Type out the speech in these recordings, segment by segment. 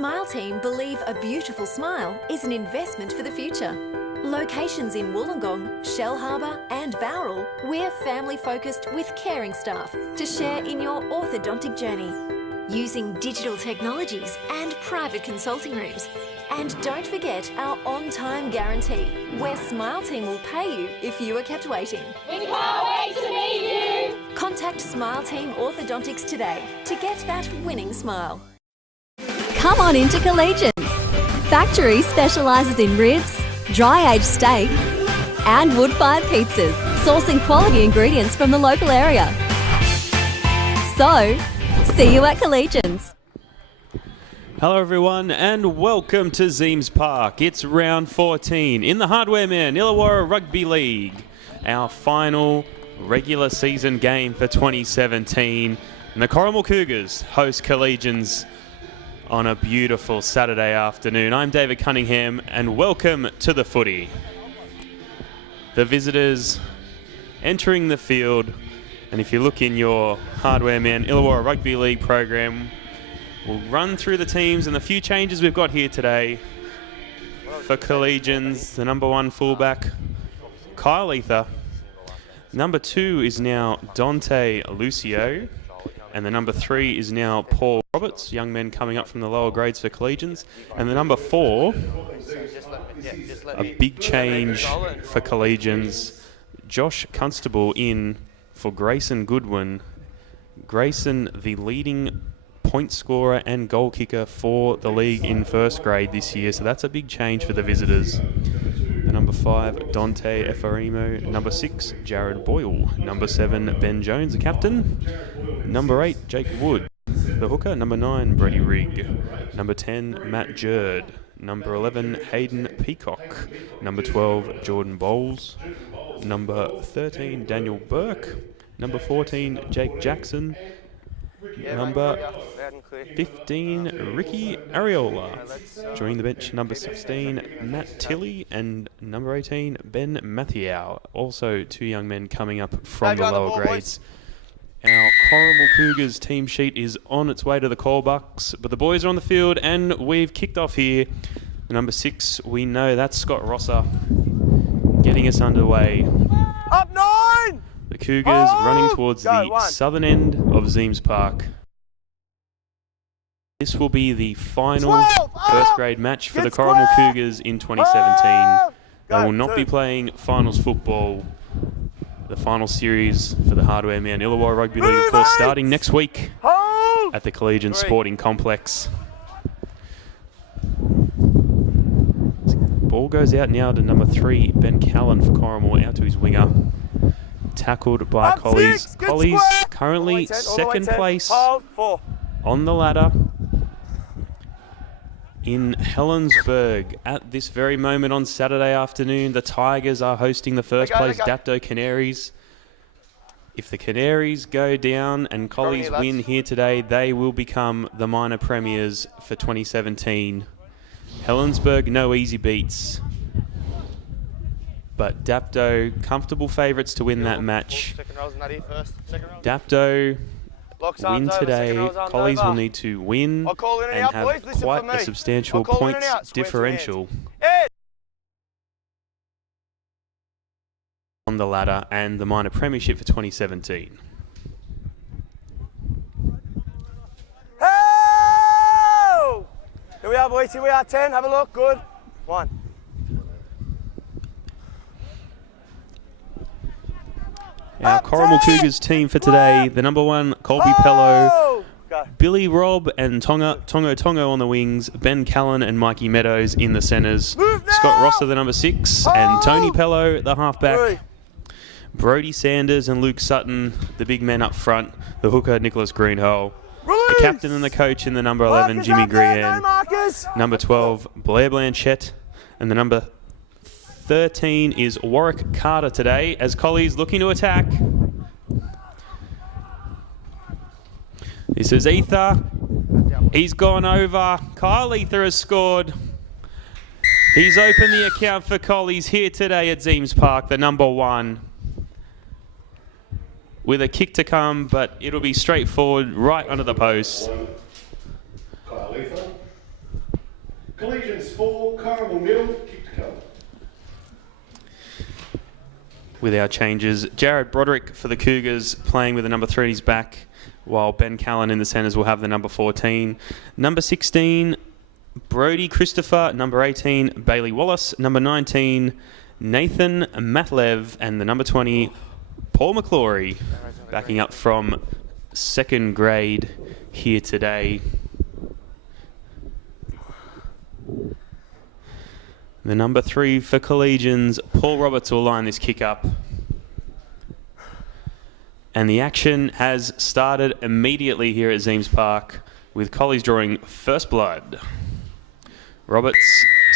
Smile Team believe a beautiful smile is an investment for the future. Locations in Wollongong, Shell Harbour and Bowral, we're family-focused with caring staff to share in your orthodontic journey. Using digital technologies and private consulting rooms. And don't forget our on-time guarantee, where Smile Team will pay you if you are kept waiting. We can't wait to meet you! Contact Smile Team Orthodontics today to get that winning smile. Come on into Collegians. Factory specialises in ribs, dry-aged steak and wood-fired pizzas, sourcing quality ingredients from the local area. So, see you at Collegians. Hello everyone and welcome to Zeems Park. It's round 14 in the Hardwareman Illawarra Rugby League. Our final regular season game for 2017. And the Corrimal Cougars host Collegians on a beautiful Saturday afternoon. I'm David Cunningham and welcome to the footy. The visitors entering the field, and if you look in your Hardwareman Illawarra Rugby League program, we'll run through the teams and the few changes we've got here today. For Collegians, the number 1 fullback, Kyle Ether. Number 2 is now Dante Lucio. And the number 3 is now Paul Roberts, young men coming up from the lower grades for Collegians. And the number 4, a big change for Collegians, Josh Constable in for Grayson Goodwin. Grayson, the leading point scorer and goal kicker for the league in first grade this year, so that's a big change for the visitors. The number 5, Dante Efarimo. Number 6, Jared Boyle. Number 7, Ben Jones, the captain. Number 8, Jake Wood, the hooker. Number 9, Brady Rigg. Number 10, Matt Jerd. Number 11, Hayden Peacock. Number 12, Jordan Bowles. Number 13, Daniel Burke. Number 14, Jake Jackson. Number 15, Ricky Ariola. Joining the bench, number 16, Matt Tilley, and number 18, Ben Mathieu. Also 2 young men coming up from the lower grades. Our Corrimal Cougars team sheet is on its way to the call box, but the boys are on the field and we've kicked off here. The number 6, we know that's Scott Rosser getting us underway. Up 9! The Cougars running towards the southern end of Zeems Park. This will be the final first grade match for the Corrimal Cougars in 2017. They will not be playing finals football. The final series for the Hardwareman Illawarra Rugby League, of course, starting next week at the Collegians Sporting Complex. Ball goes out now to number 3, Ben Callan for Corrimal, out to his winger. Tackled by Collies. Collies currently second place on the ladder in Helensburgh. At this very moment on Saturday afternoon, the Tigers are hosting the first place Dapto Canaries. If the Canaries go down and Collies win here today, they will become the minor premiers for 2017. Helensburgh, no easy beats. But Dapto, comfortable favourites to win that match. Dapto win today. Collies will need to win and have quite a substantial points differential on the ladder and the minor premiership for 2017. Oh! Here we are, boys. Here we are. 10. Have a look. Good. 1. Our Corrimal Cougars team for today, the number 1, Colby Pello, Billy Robb and Tongo on the wings, Ben Callan and Mikey Meadows in the centres, Scott Rosser, the number 6, and Tony Pello, the halfback, Brody Sanders and Luke Sutton, the big men up front, the hooker, Nicholas Greenhole, the captain and the coach in the number 11, Jimmy Grian, number 12, Blair Blanchett, and the number 13 is Warwick Carter today, as Collies looking to attack. This is Ether. He's gone over. Kyle Ether has scored. He's opened the account for Collies here today at Zeems Park, the number 1. With a kick to come, but it'll be straightforward right under the post. Collegians 4, Corrimal 0, kick to come. With our changes, Jared Broderick for the Cougars playing with the number 3 in his back, while Ben Callan in the centres will have the number 14. Number 16, Brody Christopher. Number 18, Bailey Wallace. Number 19, Nathan Matlev. And the number 20, Paul McClory, backing up from second grade here today. The number 3 for Collegians, Paul Roberts, will line this kick up. And the action has started immediately here at Zeems Park, with Collies drawing first blood. Roberts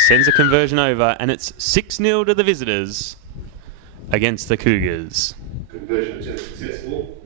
sends a conversion over, and it's 6-0 to the visitors against the Cougars. Conversion attempt successful.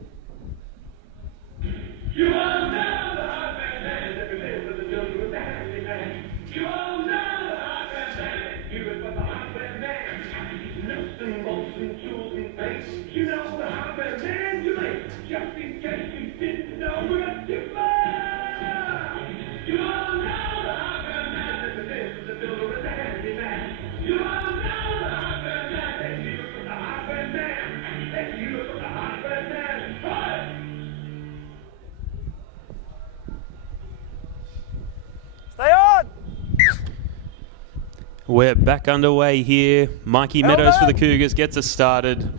You are now the hot man, representative of the children with the happy man. You are now the hot man, you are the hot man. Nuts and bolts and tools and things. You know the hot man you make. Just in case you didn't know what you are. You are now the hot man, representative of the children with the happy man. You are now the hot man, and you look for the hot man, and you look for the hot man. Hi! Stay on! We're back underway here. Mikey Meadows for the Cougars gets us started.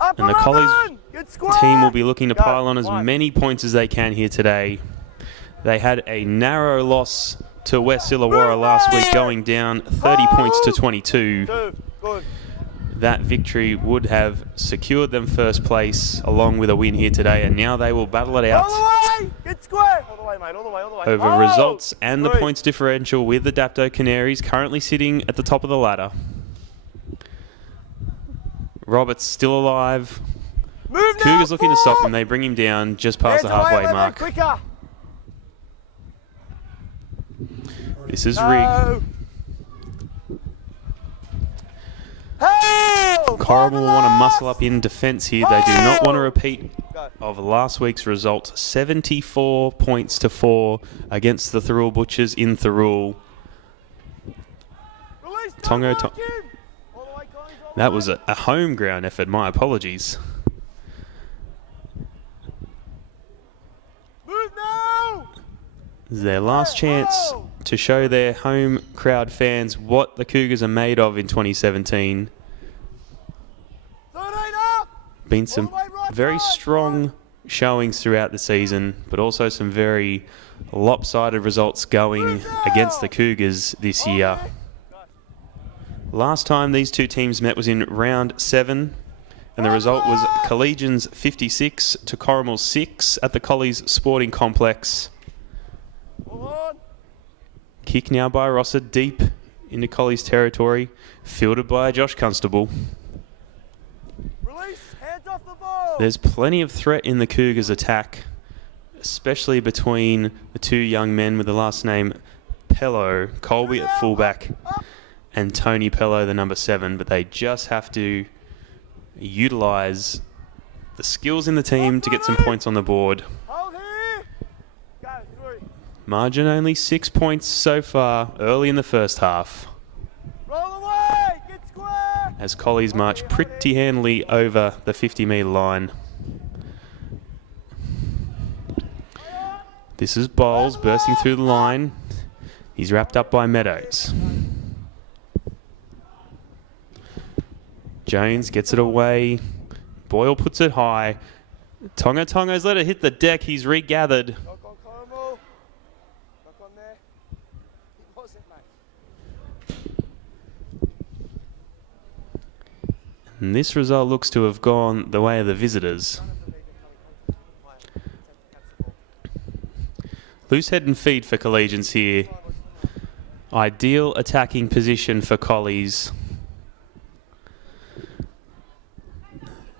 Up And the Collies Good square! team will be looking to Go. pile on as One. many points as they can here today. They had a narrow loss to West Illawarra last week, going down 30 points to 22. 2, good. That victory would have secured them first place along with a win here today, and now they will battle it All out the way! Good square! All the way, mate, all the way, all the way. over Oh! results and the 3. points differential, with the Dapto Canaries currently sitting at the top of the ladder. Roberts still alive. Move now, Cougars looking to stop 4. him. They bring him down just past the Hands away, halfway mate, mark. Quicker. This is No. rigged. Hey! Corrimal will want to muscle up in defence here. They do not want a Oh! repeat Go. of last week's result. 74 points to 4 against the Thirroul Butchers in Thirroul. Release, Tongo don't to- mark him. All the way, Collins, all the That way. was a home ground effort. My apologies. Move now! This is their last chance to show their home crowd fans what the Cougars are made of in 2017. 13 up! Been some All the way right very side, strong showings throughout the season, but also some very lopsided results going against the Cougars this year. Last time these two teams met was in round 7, and the result was Collegians 56 to Corrimal 6 at the Collies Sporting Complex. Hold on. Kick now by Rosser deep into Collies territory, fielded by Josh Constable. Release, hands off the ball. There's plenty of threat in the Cougars' attack, especially between the two young men with the last name Pello, Colby at fullback, and Tony Pello, the number 7, but they just have to utilise the skills in the team to get some points on the board. Hold here. Go, 3. Margin only 6 points so far, early in the first half, Roll away. Get square. as Collies march pretty handily over the 50-metre line. This is Bowles bursting through the line. He's wrapped up by Meadows. Jones gets it away. Boyle puts it high. Tongo's let it hit the deck. He's regathered. Knock on Corrimal. Knock on there. It wasn't, mate. And this result looks to have gone the way of the visitors. Loose head and feed for Collegians here. Ideal attacking position for Collies.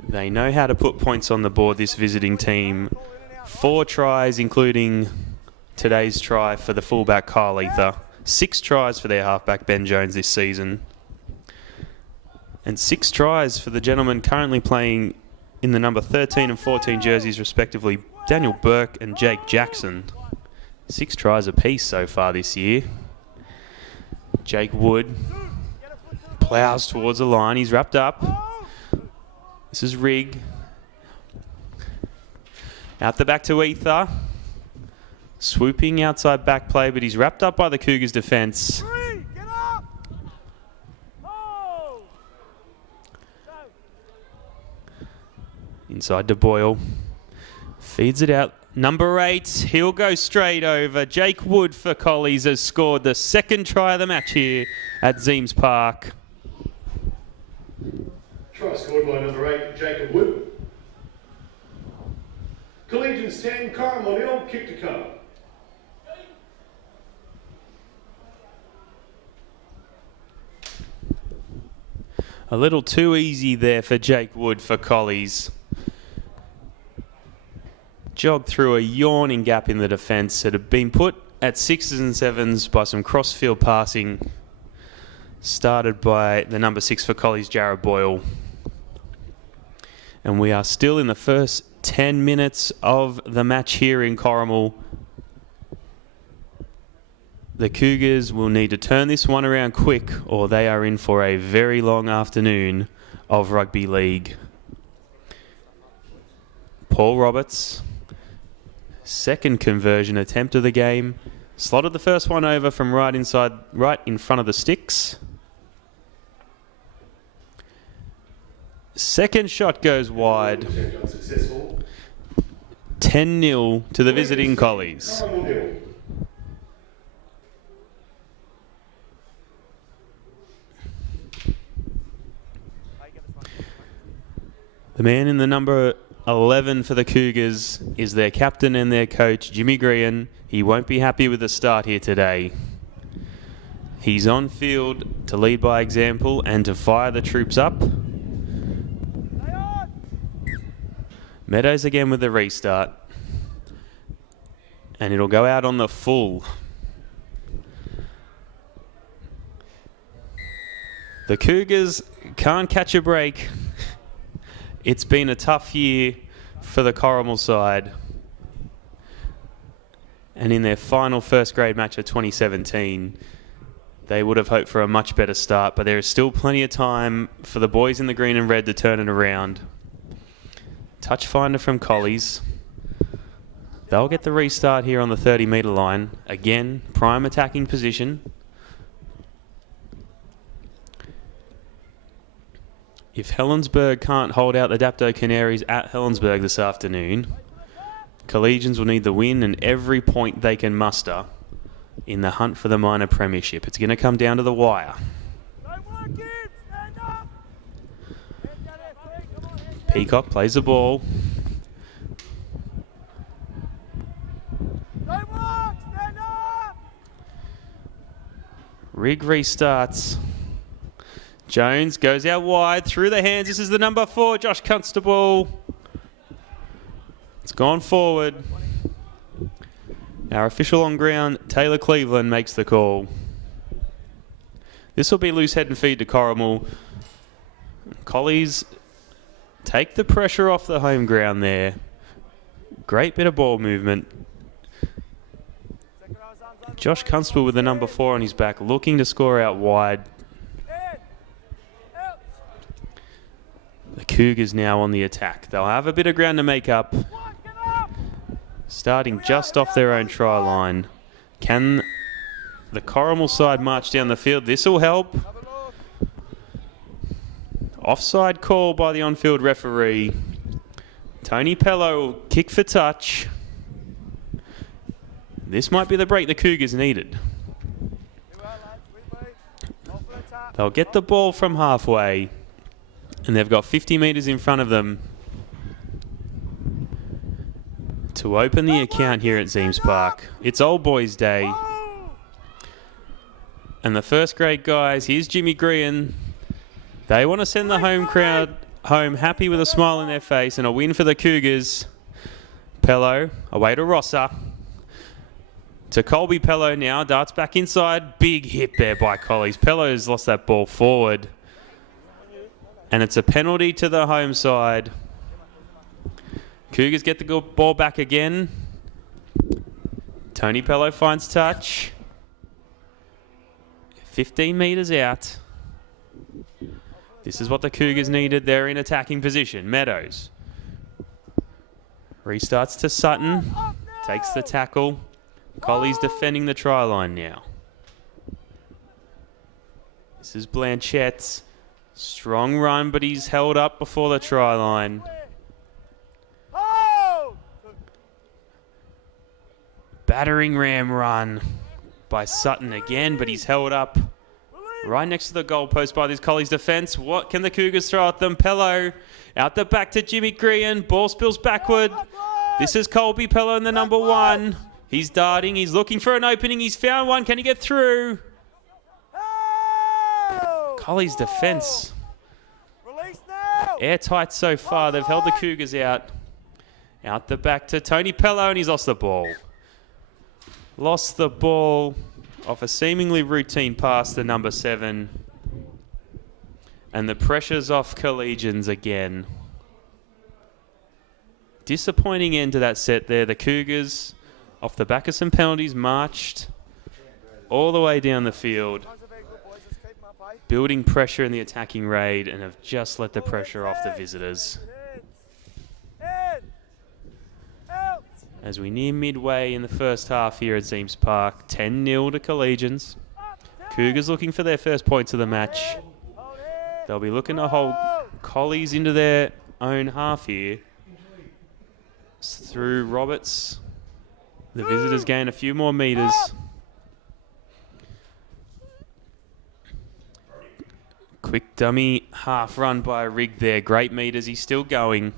They know how to put points on the board, this visiting team. 4 tries, including today's try for the fullback Kyle Ether. 6 tries for their halfback Ben Jones this season. And 6 tries for the gentlemen currently playing in the number 13 and 14 jerseys respectively, Daniel Burke and Jake Jackson. 6 tries apiece so far this year. Jake Wood plows towards the line. He's wrapped up. This is Rigg. Out the back to Ether. Swooping outside back play, but he's wrapped up by the Cougars defence. Inside to Boyle. Feeds it out. Number 8, he'll go straight over. Jake Wood for Collies has scored the second try of the match here at Zeems Park. Try scored by number 8, Jacob Wood. Collegians 10, Corrimal 0, kick to come. A little too easy there for Jake Wood for Collies. Jogged through a yawning gap in the defence. It had been put at 6s and 7s by some cross-field passing started by the number 6 for Collies, Jared Boyle. And we are still in the first 10 minutes of the match here in Corrimal. The Cougars will need to turn this one around quick, or they are in for a very long afternoon of rugby league. Paul Roberts, second conversion attempt of the game. Slotted the first one over from right in front of the sticks. Second shot goes wide. 10-0 to the visiting Collies. The man in the number 11 for the Cougars is their captain and their coach, Jimmy Green. He won't be happy with the start here today. He's on field to lead by example and to fire the troops up. Meadows again with the restart. And it'll go out on the full. The Cougars can't catch a break. It's been a tough year for the Corrimal side. And in their final first grade match of 2017, they would have hoped for a much better start, but there is still plenty of time for the boys in the green and red to turn it around. Touch finder from Collies. They'll get the restart here on the 30-metre line. Again, prime attacking position. If Helensburgh can't hold out the Dapto Canaries at Helensburgh this afternoon, Collegians will need the win and every point they can muster in the hunt for the minor premiership. It's going to come down to the wire. Peacock plays the ball. Rigg restarts. Jones goes out wide through the hands. This is the number 4, Josh Constable. It's gone forward. Our official on ground, Taylor Cleveland, makes the call. This will be loose head and feed to Corrimal. Collies take the pressure off the home ground there. Great bit of ball movement. Josh Constable with the number 4 on his back, looking to score out wide. The Cougars now on the attack. They'll have a bit of ground to make up. Starting just off their own try line. Can the Corrimal side march down the field? This will help. Offside call by the on-field referee. Tony Pello will kick for touch. This might be the break the Cougars needed. They'll get the ball from halfway. And they've got 50 metres in front of them to open the account here at Zeems Park. It's Old Boys Day. And the first grade guys, here's Jimmy Green. They want to send the home crowd home happy with a smile on their face and a win for the Cougars. Pello away to Rosser. To Colby Pello now, darts back inside. Big hit there by Collies. Pello's lost that ball forward. And it's a penalty to the home side. Cougars get the ball back again. Tony Pello finds touch. 15 metres out. This is what the Cougars needed. They're in attacking position. Meadows restarts to Sutton. Takes the tackle. Colley's defending the try line now. This is Blanchett. Strong run, but he's held up before the try line. Battering ram run by Sutton again, but he's held up right next to the goalpost by this Colley's defence. What can the Cougars throw at them? Pello out the back to Jimmy Greene. Ball spills backward. This is Colby Pello in the number 1. He's darting. He's looking for an opening. He's found one. Can he get through? Colley's defence airtight so far. They've held the Cougars out. Out the back to Tony Pello, and he's lost the ball. Lost the ball off a seemingly routine pass to number 7. And the pressure's off Collegians again. Disappointing end to that set there. The Cougars, off the back of some penalties, marched all the way down the field, building pressure in the attacking raid, and have just let the pressure off the visitors. As we near midway in the first half here at Zeems Park, 10-0 to Collegians. Cougars looking for their first points of the match. They'll be looking to hold Collies into their own half here. Through Roberts. The visitors gain a few more metres. Quick dummy half run by Rigg there. Great metres. He's still going.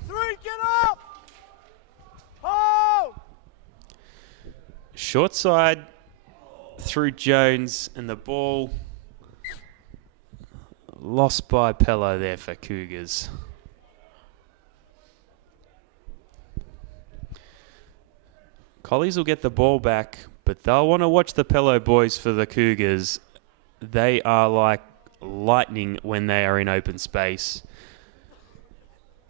Short side through Jones, and the ball lost by Pello there for Cougars. Collies will get the ball back, but they'll want to watch the Pello boys for the Cougars. They are like lightning when they are in open space.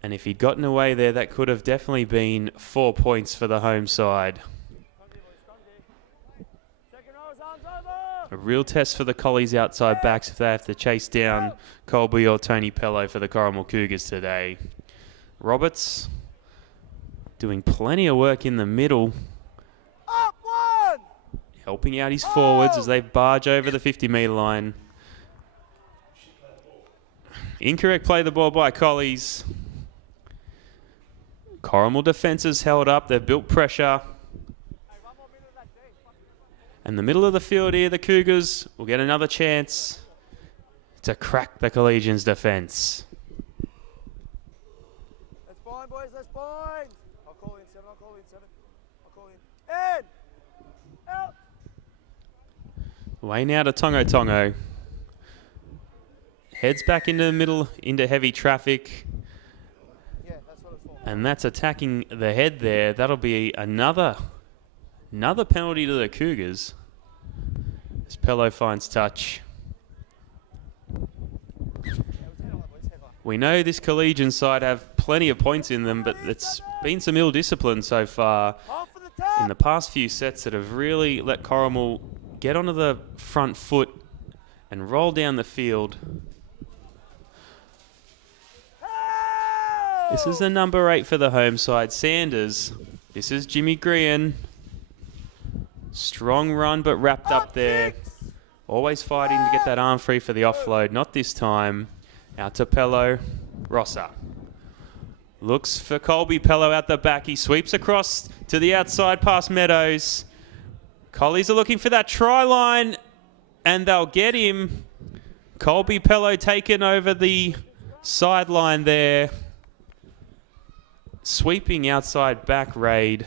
And if he'd gotten away there, that could have definitely been 4 points for the home side. A real test for the Collies outside backs if they have to chase down Colby or Tony Pello for the Corrimal Cougars today. Roberts doing plenty of work in the middle, helping out his forwards as they barge over the 50-metre line. Incorrect play the ball by Collies. Corrimal defences held up. They've built pressure. And the middle of the field here, the Cougars will get another chance to crack the Collegians' defence. Let's bind, boys, let's bind. I'll call in 7, I'll call in 7. I'll call in. In! Out! Way now to Tongo Tongo. Heads back into the middle, into heavy traffic. Yeah, that's what it's for. And that's attacking the head there. That'll be another penalty to the Cougars. As Pello finds touch. We know this Collegian side have plenty of points in them, but it's been some ill discipline so far in the past few sets that have really let Corrimal get onto the front foot and roll down the field. This is the number 8 for the home side, Sanders. This is Jimmy Greene. Strong run, but wrapped up there. Always fighting to get that arm free for the offload. Not this time. Out to Pello. Rosser. Looks for Colby. Pello out the back. He sweeps across to the outside past Meadows. Collies are looking for that try line, and they'll get him. Colby Pello taken over the sideline there. Sweeping outside back raid.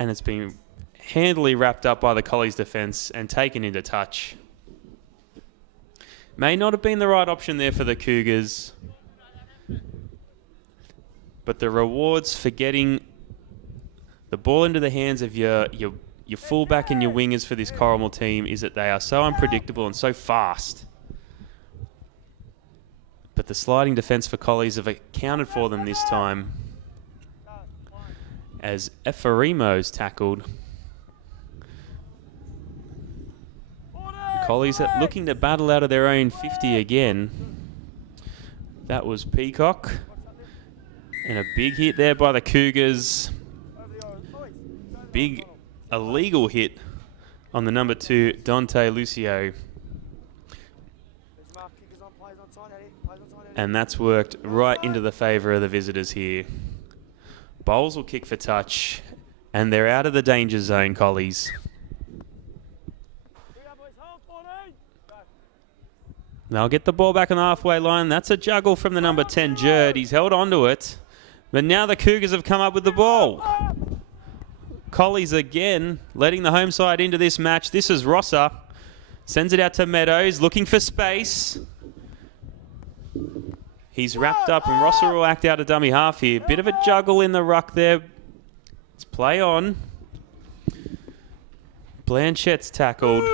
And it's been handily wrapped up by the Collies defence and taken into touch. May not have been the right option there for the Cougars. But the rewards for getting the ball into the hands of your fullback and your wingers for this Corrimal team is that they are so unpredictable and so fast. But the sliding defence for Collies have accounted for them this time. As Ephorimo's tackled. Collies looking to battle out of their own 50 again. That was Peacock. And a big hit there by the Cougars. Big illegal hit on the number 2, Dante Lucio. And that's worked right into the favour of the visitors here. Bowles will kick for touch. And they're out of the danger zone, Collies. They'll get the ball back on the halfway line. That's a juggle from the number 10, Jerd. He's held on to it. But now the Cougars have come up with the ball. Collies again letting the home side into this match. This is Rosser. Sends it out to Meadows, looking for space. He's wrapped up and Rosser will act out a dummy half here. Bit of a juggle in the ruck there. Let's play on. Blanchette's tackled.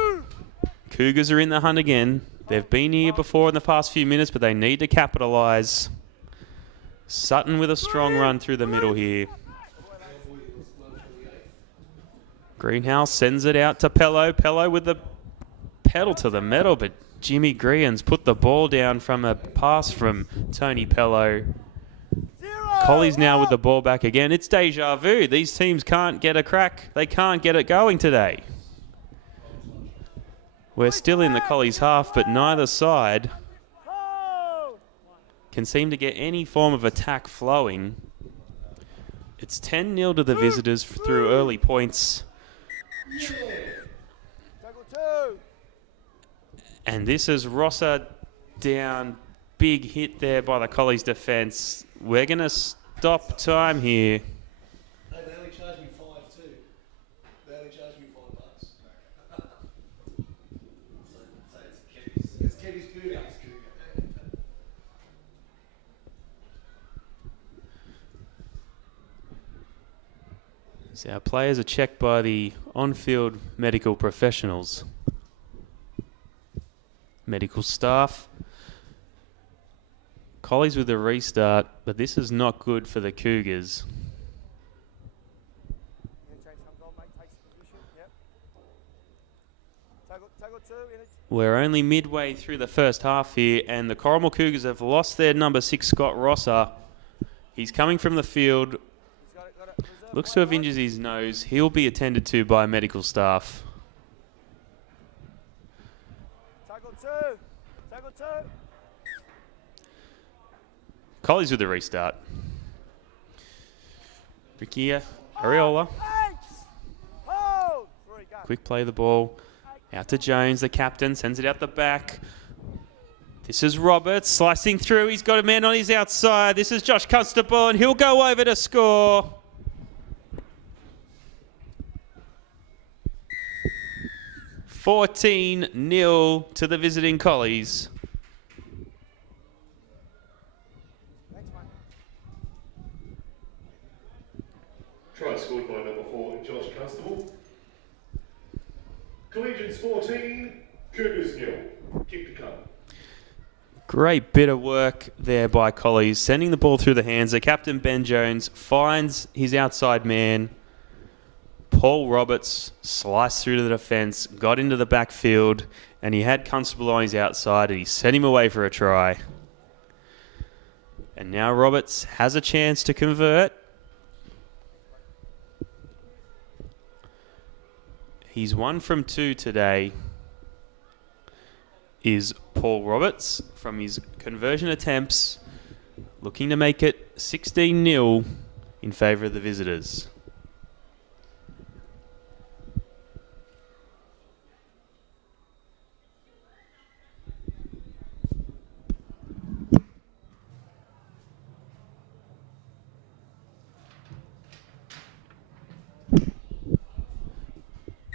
Cougars are in the hunt again. They've been here before in the past few minutes, but they need to capitalise. Sutton with a strong run through the middle here. Greenhouse sends it out to Pello. Pello with the pedal to the metal, but Jimmy Grian's put the ball down from a pass from Tony Pello. Collies now with the ball back again. It's deja vu. These teams can't get a crack. They can't get it going today. We're still in the Collies half, but neither side can seem to get any form of attack flowing. It's 10-0 to the visitors through early points. And this is Rosser down. Big hit there by the Collies defence. We're going to stop time here. They only charged me 5 too. They only charged me $5. So it's Kevy's Cougar. So our players are checked by the on-field medical professionals. Medical staff. Collies with a restart, but this is not good for the Cougars. We're only midway through the first half here, and the Corrimal Cougars have lost their number 6, Scott Rosser. He's coming from the field. Looks to have injured his nose. He'll be attended to by medical staff. Collies with the restart. Ricky Ariola. Quick play of the ball. Out to Jones, the captain. Sends it out the back. This is Roberts slicing through. He's got a man on his outside. This is Josh Constable, and he'll go over to score. $14-0 to the visiting Collies. Try scored by number 4, Josh Constable. Collegians 14, Cougars 0. Kick to come. Great bit of work there by Collies, sending the ball through the hands. The captain, Ben Jones, finds his outside man. Paul Roberts sliced through to the defence, got into the backfield, and he had Constable on his outside, and he sent him away for a try. And now Roberts has a chance to convert. He's 1 from 2 today, is Paul Roberts from his conversion attempts, looking to make it 16-0 in favour of the visitors.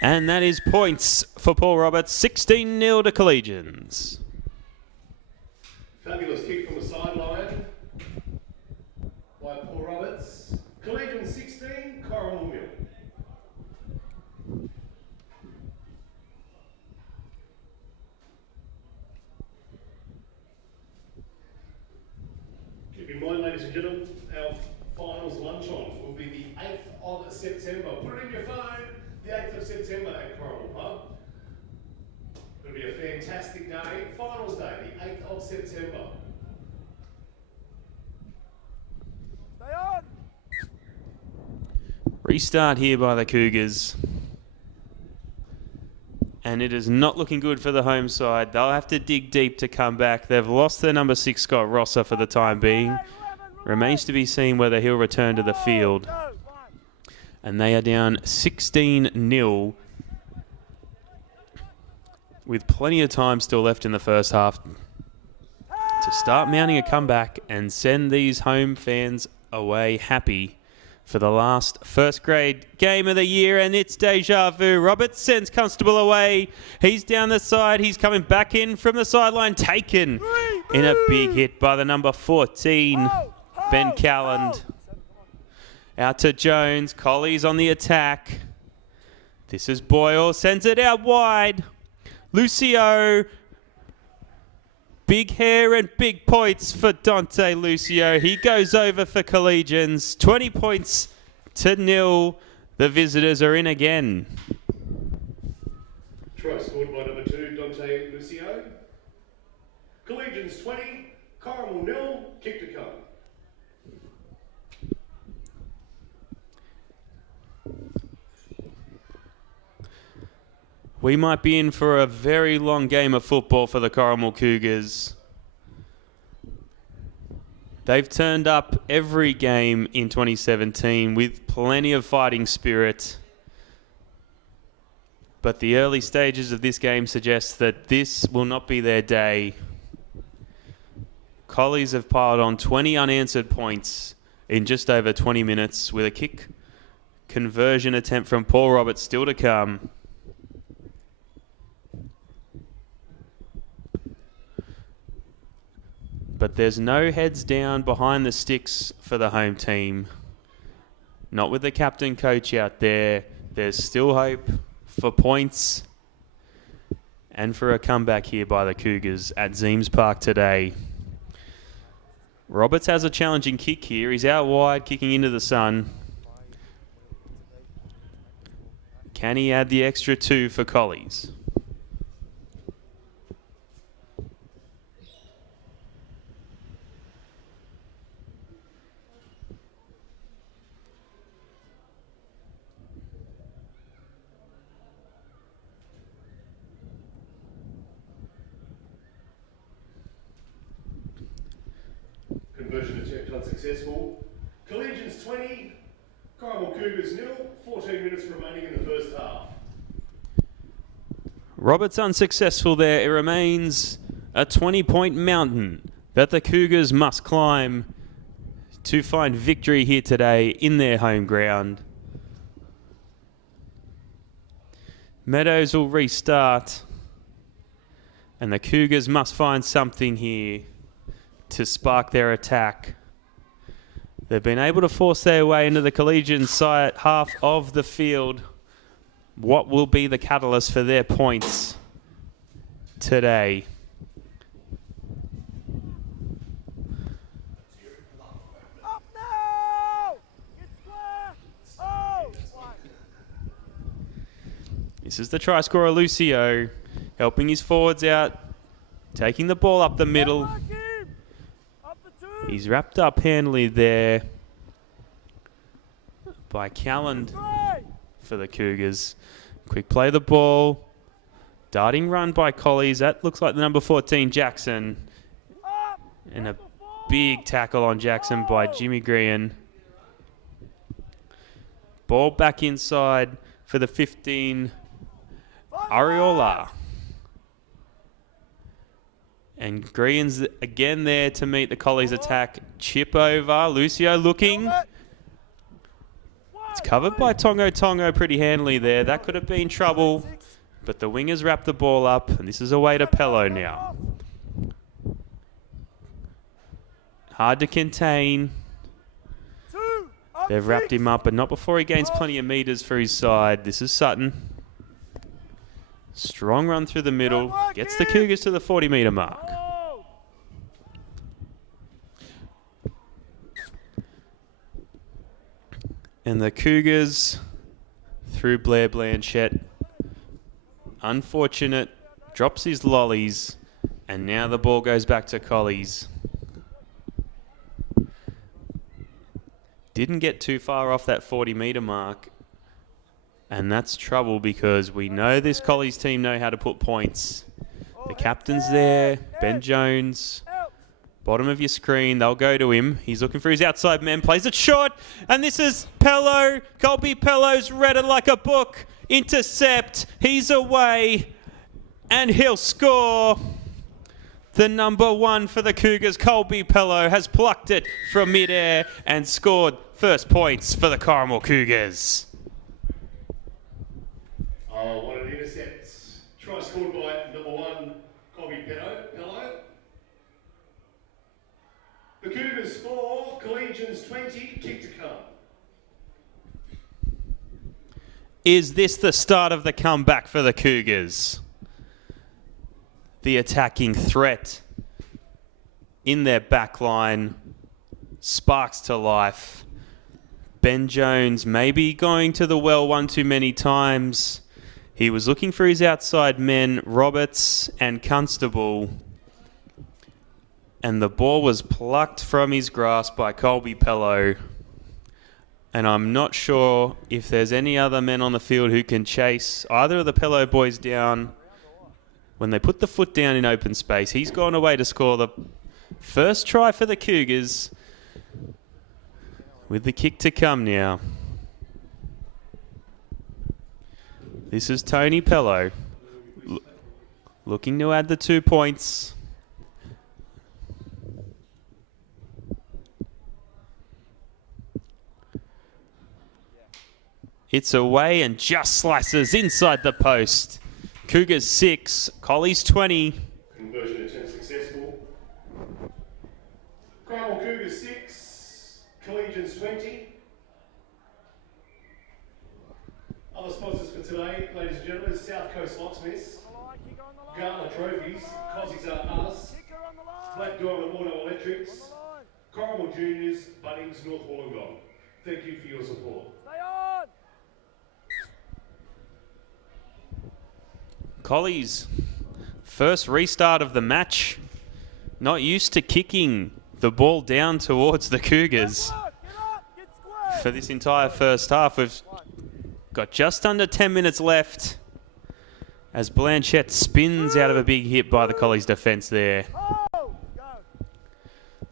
And that is points for Paul Roberts, 16-0 to Collegians. Fabulous kick from the sideline by Paul Roberts. Collegians 16, Corrimal 0. Keep in mind, ladies and gentlemen, our finals lunch-on will be the 8th of September. Put it in your phone, the 8th of September at Corrimal Pub. It'll be a fantastic day. Finals day, the 8th of September. Stay on. Restart here by the Cougars. And it is not looking good for the home side. They'll have to dig deep to come back. They've lost their number 6, Scott Rosser, for the time being. Remains to be seen whether he'll return to the field. And they are down 16-0 with plenty of time still left in the first half to start mounting a comeback and send these home fans away happy for the last first grade game of the year. And it's deja vu. Roberts sends Constable away. He's down the side. He's coming back in from the sideline. Taken in a big hit by the number 14, Ben Cowland. Out to Jones. Colley's on the attack. This is Boyle. Sends it out wide. Lucio. Big hair and big points for Dante Lucio. He goes over for Collegians. 20 points to 0. The visitors are in again. Try scored by number 2, Dante Lucio. Collegians 20, Corrimal 0, kick to come. We might be in for a very long game of football for the Corrimal Cougars. They've turned up every game in 2017 with plenty of fighting spirit. But the early stages of this game suggest that this will not be their day. Collies have piled on 20 unanswered points in just over 20 minutes with a kick conversion attempt from Paul Roberts still to come. But there's no heads down behind the sticks for the home team. Not with the captain coach out there. There's still hope for points and for a comeback here by the Cougars at Zeems Park today. Roberts has a challenging kick here. He's out wide, kicking into the sun. Can he add the extra 2 for Collies? Conversion attempt unsuccessful. Collegians 20, Corrimal Cougars 0, 14 minutes remaining in the first half. Roberts unsuccessful there. It remains a 20-point mountain that the Cougars must climb to find victory here today in their home ground. Meadows will restart, and the Cougars must find something here to spark their attack. They've been able to force their way into the Collegian side half of the field. What will be the catalyst for their points today? Up now! Get square! Oh! This is the try scorer, Lucio, helping his forwards out, taking the ball up the middle. He's wrapped up handily there by Calland for the Cougars. Quick play the ball. Darting run by Collies. That looks like the number 14, Jackson. And a big tackle on Jackson by Jimmy Green. Ball back inside for the 15, Ariola. And Green's again there to meet the Collies attack. Chip over. Lucio looking. It's covered by Tongo pretty handily there. That could have been trouble. But the wingers wrap the ball up. And this is away to Pello now. Hard to contain. They've wrapped him up, but not before he gains plenty of meters for his side. This is Sutton. Strong run through the middle. Gets the Cougars to the 40-meter mark. And the Cougars, through Blair Blanchette, unfortunate drops his lollies, and now the ball goes back to Collies. Didn't get too far off that 40-metre mark, and that's trouble because we know this Collies team know how to put points. The captain's there, Ben Jones. Bottom of your screen, they'll go to him. He's looking for his outside man, plays it short, and this is Pello. Colby Pello's read it like a book. Intercept, he's away, and he'll score. The number 1 for the Cougars, Colby Pello, has plucked it from midair and scored first points for the Corrimal Cougars. Oh, what an intercept. Try scored by number 1, Colby Pello. The Cougars 4, Collegians 20, kick to come. Is this the start of the comeback for the Cougars? The attacking threat in their back line sparks to life. Ben Jones maybe going to the well one too many times. He was looking for his outside men, Roberts and Constable. And the ball was plucked from his grasp by Colby Pello. And I'm not sure if there's any other men on the field who can chase either of the Pello boys down. When they put the foot down in open space, he's gone away to score the first try for the Cougars. With the kick to come now. This is Tony Pello. Looking to add the 2 points. It's away and just slices inside the post. Cougars 6, Collies 20. Conversion attempt successful. Corrimal Cougars 6, Collegians 20. Other sponsors for today, ladies and gentlemen, South Coast Locksmiths, Gala Trophies, Cossies Are Us, Black Diamond Auto Electrics, Corrimal Juniors, Bunnings, North Wollongong. Thank you for your support. Collies, first restart of the match. Not used to kicking the ball down towards the Cougars. For this entire first half, we've got just under 10 minutes left as Blanchette spins out of a big hit by the Collies defence there.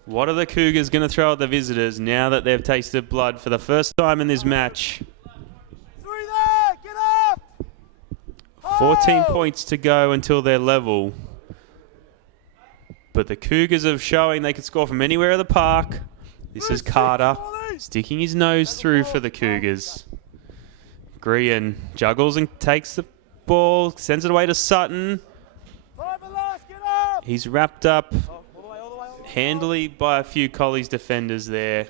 What are the Cougars going to throw at the visitors now that they've tasted blood for the first time in this match? 14 points to go until they're level. But the Cougars are showing they can score from anywhere in the park. This is Carter sticking his nose through for the Cougars. Grian juggles and takes the ball, sends it away to Sutton. He's wrapped up handily by a few Collies defenders there.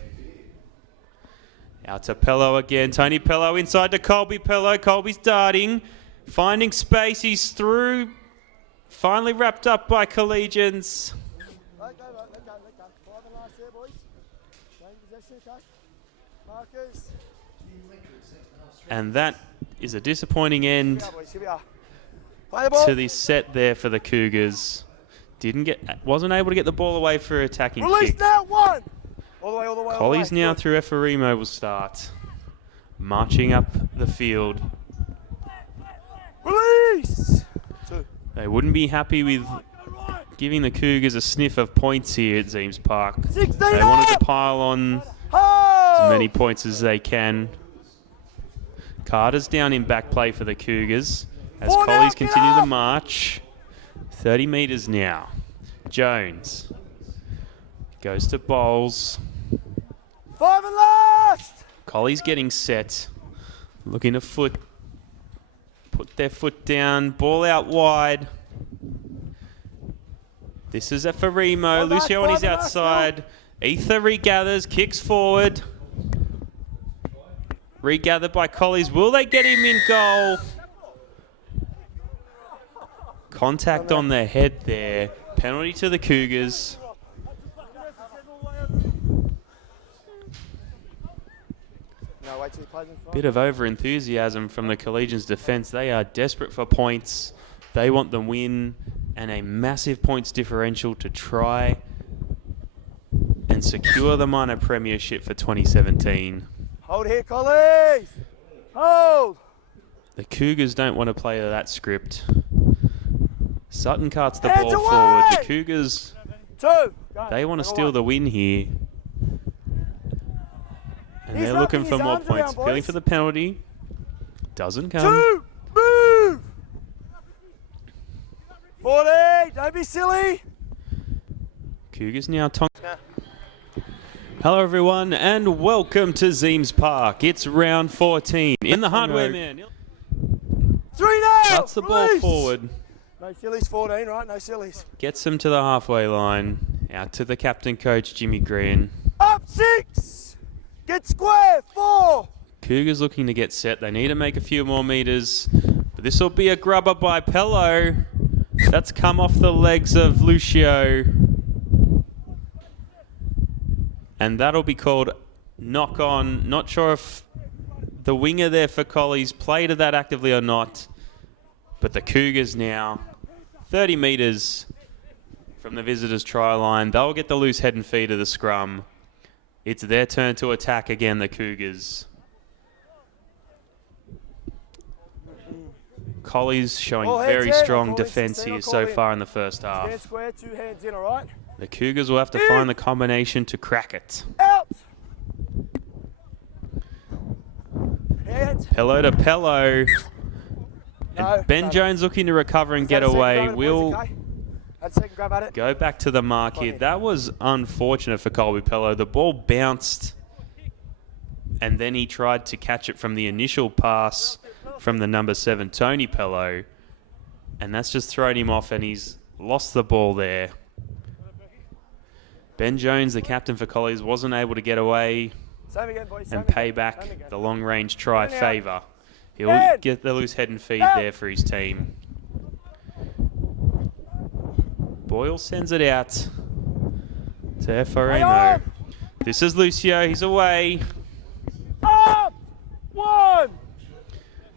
Out to Pello again. Tony Pello inside to Colby Pello. Colby's darting. Finding space, he's through. Finally wrapped up by Collegians. And that is a disappointing end to this set there for the Cougars. Wasn't able to get the ball away for attacking kick. That one. All the way. Collies now through Efarimo will start. Marching up the field. Release! They wouldn't be happy with giving the Cougars a sniff of points here at Zeems Park. 16 They wanted to pile on as many points as they can. Carter's down in back play for the Cougars as Collies continue the march. 30 metres now. Jones goes to Bowles. 5 and last! Collies getting set. Looking to put their foot down. Ball out wide. This is Efarimo. Lucio on his outside. Ether regathers, kicks forward. Regathered by Collies. Will they get him in goal? Contact on their head there. Penalty to the Cougars. Bit of over-enthusiasm from the Collegians defence. They are desperate for points. They want the win and a massive points differential to try and secure the minor premiership for 2017. Hold here, Collies. Hold. The Cougars don't want to play to that script. Sutton carts the Hands ball away! forward. The Cougars, 2. Go. they want to Number steal 1. the win here. And He's they're looking wrapping for his more arms points. around, Appealing boys. for the penalty. Doesn't come. 2. Move. 40. Don't be silly. Cougars now. Hello everyone and welcome to Zeems Park. It's round 14 in the hardware man. 3 now. Cuts the ball Release. forward. No sillies, 14, right? No sillies. Gets them to the halfway line. Out to the captain coach Jimmy Green. Up 6. Get square, 4. Cougars looking to get set. They need to make a few more meters. But this will be a grubber by Pello. That's come off the legs of Lucio. And that'll be called knock on. Not sure if the winger there for Collies played that actively or not. But the Cougars now, 30 metres from the visitors' try line. They'll get the loose head and feet of the scrum. It's their turn to attack again, the Cougars. Collies showing All hands very in. strong Call in, defence 16, here call so in. far in the first Stand half. square, 2 hands in, all right? The Cougars will have to find the combination to crack it. Out. Hands. Pello to Pello. No, And Ben no. Jones looking to recover and Is get that a second away. grab at it, boys, Will okay? That's a second grab at it. go back to the mark here. in. That was unfortunate for Colby Pello. The ball bounced and then he tried to catch it from the initial pass from the number 7, Tony Pello. And that's just thrown him off and he's lost the ball there. Ben Jones, the captain for Collies, wasn't able to get away Same again, boys. Same and pay again. back Same again. the long-range try In and out. favour. He'll In. get the loose head and feet Out. there for his team. Boyle sends it out to Hang Eforemo. on. This is Lucio. He's away. Up. 1.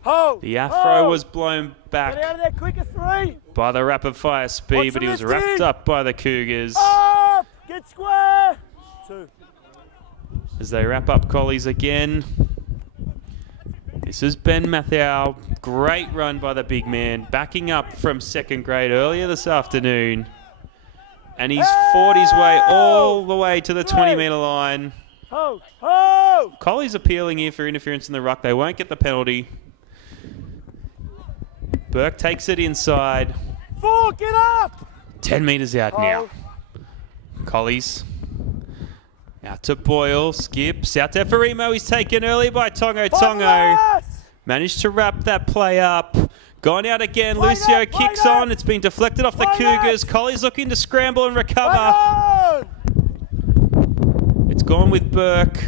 Hold. The afro Hold. was blown Get out back of there quicker, 3. by the rapid-fire speed, Watch but he the was lifting. wrapped up by the Cougars. Up. Get square. 2. As they wrap up Collies again. This is Ben Mathau. Great run by the big man. Backing up from second grade earlier this afternoon. And he's fought his way all the way to the 20-metre line. Hold. Hold. Collies appealing here for interference in the ruck. They won't get the penalty. Burke takes it inside. 4. Get up. 10 metres out now. Hold. Collies. Out to Boyle. Skips. Out to Eforemo. He's taken early by Tongo. Tongo Forward. managed to wrap that play up. Gone out again. Play Lucio that, play kicks that. on. It's been deflected off the Play that. Cougars. Collies looking to scramble and recover. Hold. It's gone with Burke.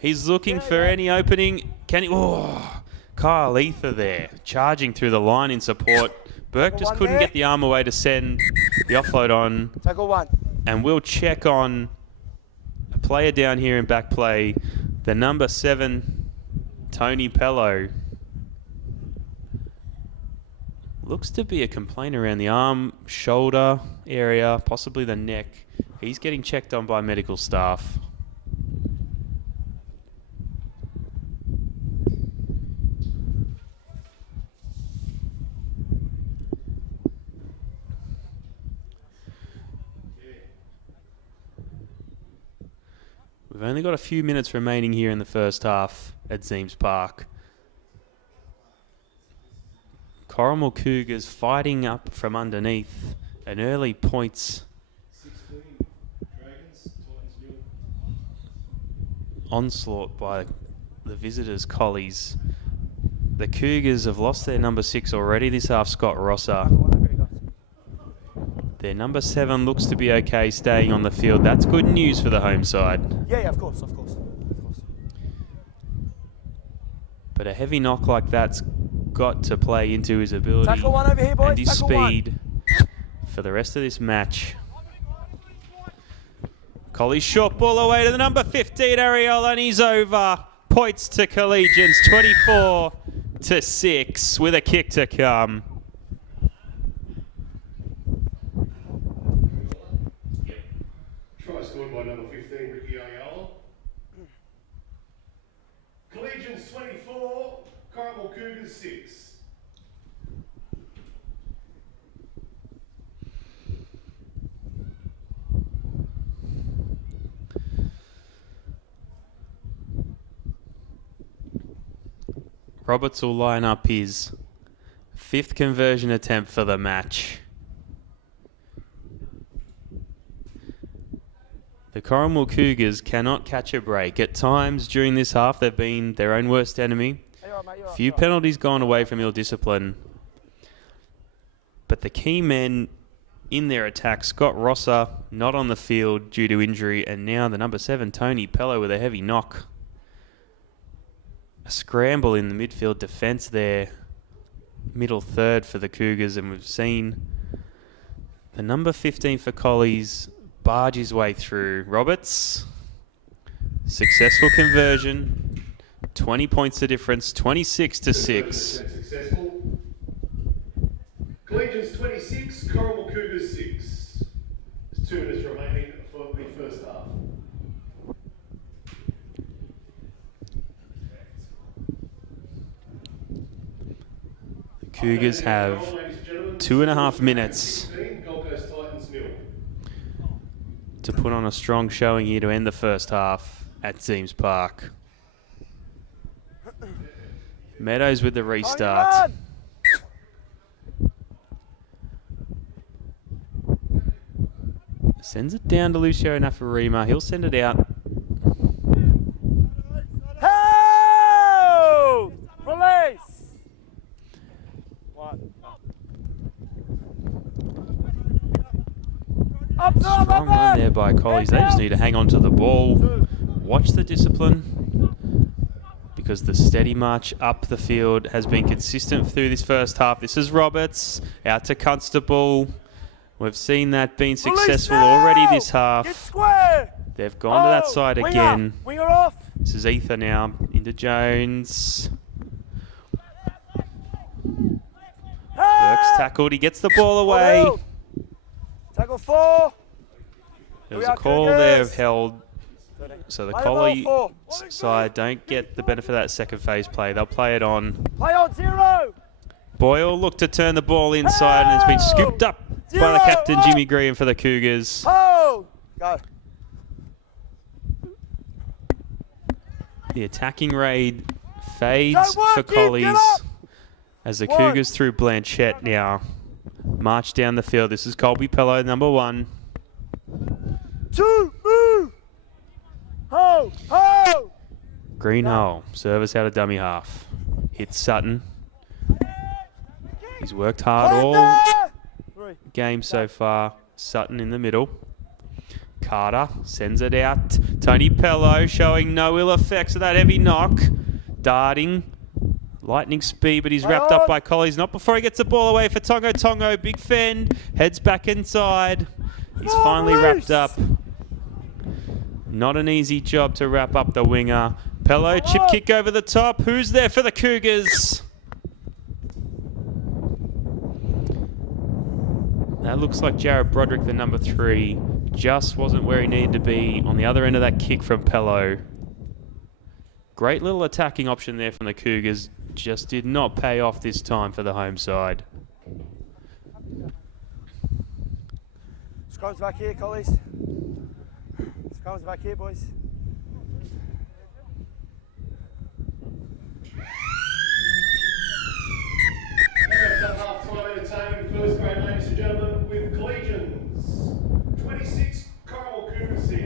He's looking Yeah, for yeah. any opening. Can he? Oh, Kyle Ether there, charging through the line in support. Burke just one couldn't there. get the arm away to send the offload on. Tackle 1. And we'll check on a player down here in back play, the number 7, Tony Pello. Looks to be a complaint around the arm, shoulder area, possibly the neck. He's getting checked on by medical staff. We've only got a few minutes remaining here in the first half at Zeems Park. Corrimal Cougars fighting up from underneath an early points 16, Dragons, Titans nil. onslaught by the visitors' Collies. The Cougars have lost their number 6 already this half, Scott Rosser. Their number 7 looks to be okay staying on the field. That's good news for the home side. Yeah, of course, of course. Of course. But a heavy knock like that's got to play into his ability Tackle 1 over here, boys. and his Tackle 1. speed for the rest of this match. Collies short ball away to the number 15, Ariola, and he's over. Points to Collegians, 24-6, with a kick to come. Cougars 6. Roberts will line up his 5th conversion attempt for the match. The Corrimal Cougars cannot catch a break. At times during this half, they've been their own worst enemy. A few penalties gone away from ill discipline. But the key men in their attack, Scott Rosser, not on the field due to injury, and now the number 7, Tony Pello, with a heavy knock. A scramble in the midfield defence there. Middle third for the Cougars, and we've seen the number 15 for Collies barge his way through. Roberts, successful conversion, 20 points the difference, 26-6. Successful. Collegians 26, Corrimal Cougars 6. There's 2 minutes remaining for the first half. Cougars have 2.5 minutes to put on a strong showing here to end the first half at Zeems Park. Meadows with the restart. Sends it down to Lucio Nafarima. He'll send it out. Help! Release! Strong run there by Collies. They just need to hang on to the ball. Watch the discipline, because the steady march up the field has been consistent through this first half. This is Roberts out to Constable. We've seen that being successful already this half. They've gone to that side again. Winger off. This is Ether now into Jones. Burke's tackled. He gets the ball away. Tackle 4. There was a call there of held. So the Collie side don't get the benefit of that second phase play. They'll play it on. Play on 0. Boyle looked to turn the ball inside and it's been scooped up by the captain, Jimmy Green, for the Cougars. Go. The attacking raid fades for Collies as the Cougars through Blanchette now march down the field. This is Colby Pello, number 1. 2, move! Ho! Ho! Green hole, service out of dummy half. Hits Sutton. He's worked hard all game so far. Sutton in the middle. Carter sends it out. Tony Pello showing no ill effects of that heavy knock. Darting. Lightning speed, but he's wrapped up by Collies. Not before he gets the ball away for Tongo Tongo. Big fend. Heads back inside. He's finally wrapped up. Not an easy job to wrap up the winger. Pello, chip kick over the top. Who's there for the Cougars? That looks like Jared Broderick, the number 3. Just wasn't where he needed to be on the other end of that kick from Pello. Great little attacking option there from the Cougars. Just did not pay off this time for the home side. Scrums back here, Collies. Scrums back here, boys. Half-time entertainment, first grade, ladies and gentlemen, with Collegians 26, Corrimal Cougars 6.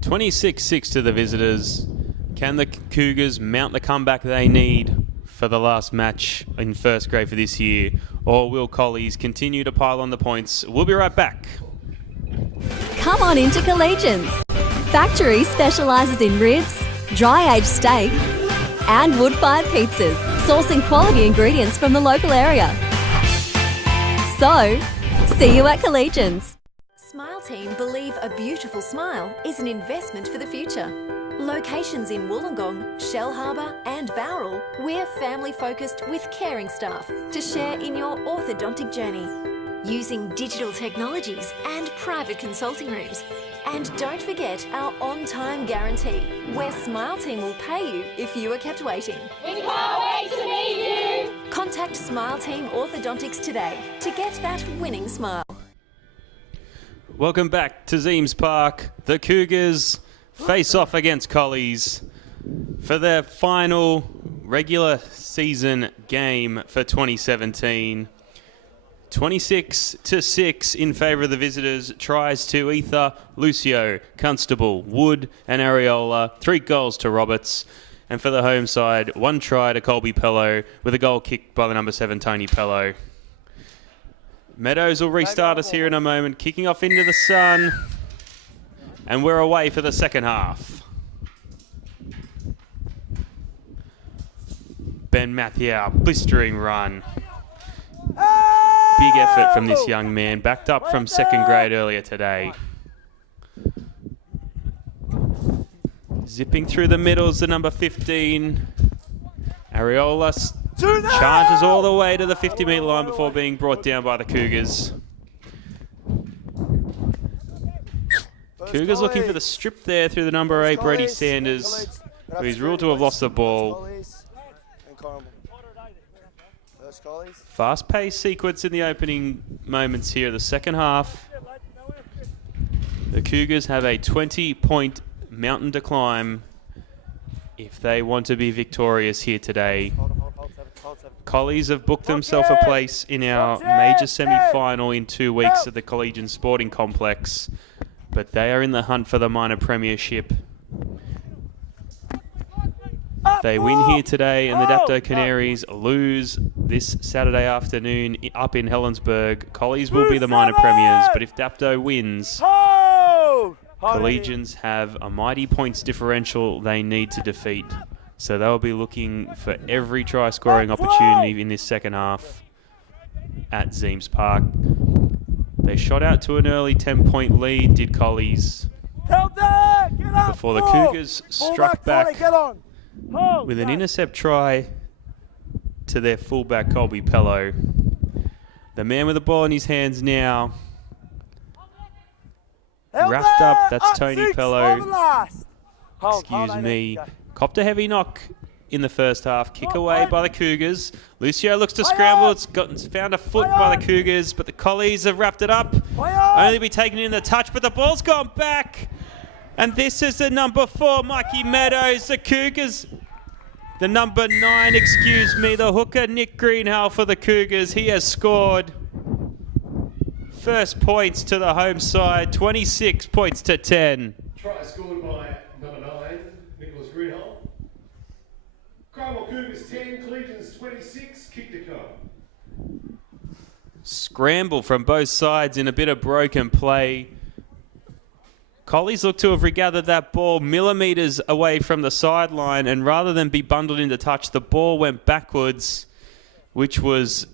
26-6 to the visitors. Can the Cougars mount the comeback they need for the last match in first grade for this year? Or will Collies continue to pile on the points? We'll be right back. Come on into Collegians. Factory specialises in ribs, dry-aged steak and wood-fired pizzas, sourcing quality ingredients from the local area. So, see you at Collegians. Smile Team believe a beautiful smile is an investment for the future. Locations in Wollongong, Shell Harbour and Bowral, we're family-focused with caring staff to share in your orthodontic journey. Using digital technologies and private consulting rooms. And don't forget our on-time guarantee, where Smile Team will pay you if you are kept waiting. We can't wait to meet Contact Smile Team Orthodontics today to get that winning smile. Welcome back to Zeems Park. The Cougars face off against Collies for their final regular season game for 2017. 26-6 in favour of the visitors. Tries to Ether, Lucio, Constable, Wood and Areola. 3 goals to Roberts. And for the home side, 1 try to Colby Pello with a goal kicked by the number 7, Tony Pello. Meadows will restart us here in a moment. Kicking off into the sun. And we're away for the second half. Ben Mathieu, blistering run. Big effort from this young man, backed up from second grade earlier today. Zipping through the middles, the number 15. Areola charges all the way to the 50-metre line before being brought down by the Cougars. Cougars looking for the strip there through the number 8, Brady Sanders, who is ruled to have lost the ball. Fast-paced sequence in the opening moments here of the second half. The Cougars have a 20-point mountain to climb if they want to be victorious here today. Collies have booked themselves a place in our major semi-final in 2 weeks at the Collegians Sporting Complex, but they are in the hunt for the minor premiership. They win here today and the Dapto Canaries lose this Saturday afternoon up in Helensburgh. Collies will be the minor premiers, but if Dapto wins, Collegians have a mighty points differential they need to defeat. So they'll be looking for every try-scoring opportunity in this second half at Zeems Park. They shot out to an early 10-point lead, did Collies, before the Cougars struck back with an intercept try to their fullback, Colby Pello. The man with the ball in his hands now. Wrapped up, that's Tony Pello. Excuse me. Copped a heavy knock in the first half. Kick away by the Cougars. Lucio looks to scramble. It's found a foot by the Cougars, but the Collies have wrapped it up. Only be taken in the touch, but the ball's gone back. And this is the number 4, Mikey Meadows. The Cougars, the number 9, excuse me, the hooker, Nick Greenhall for the Cougars. He has scored. First points to the home side, 26 points to 10. Try scored by number 9, Nicholas Greenhall. Corrimal Cougars 10, Collegians 26, kick to come. Scramble from both sides in a bit of broken play. Collies look to have regathered that ball millimetres away from the sideline, and rather than be bundled into touch, the ball went backwards, which was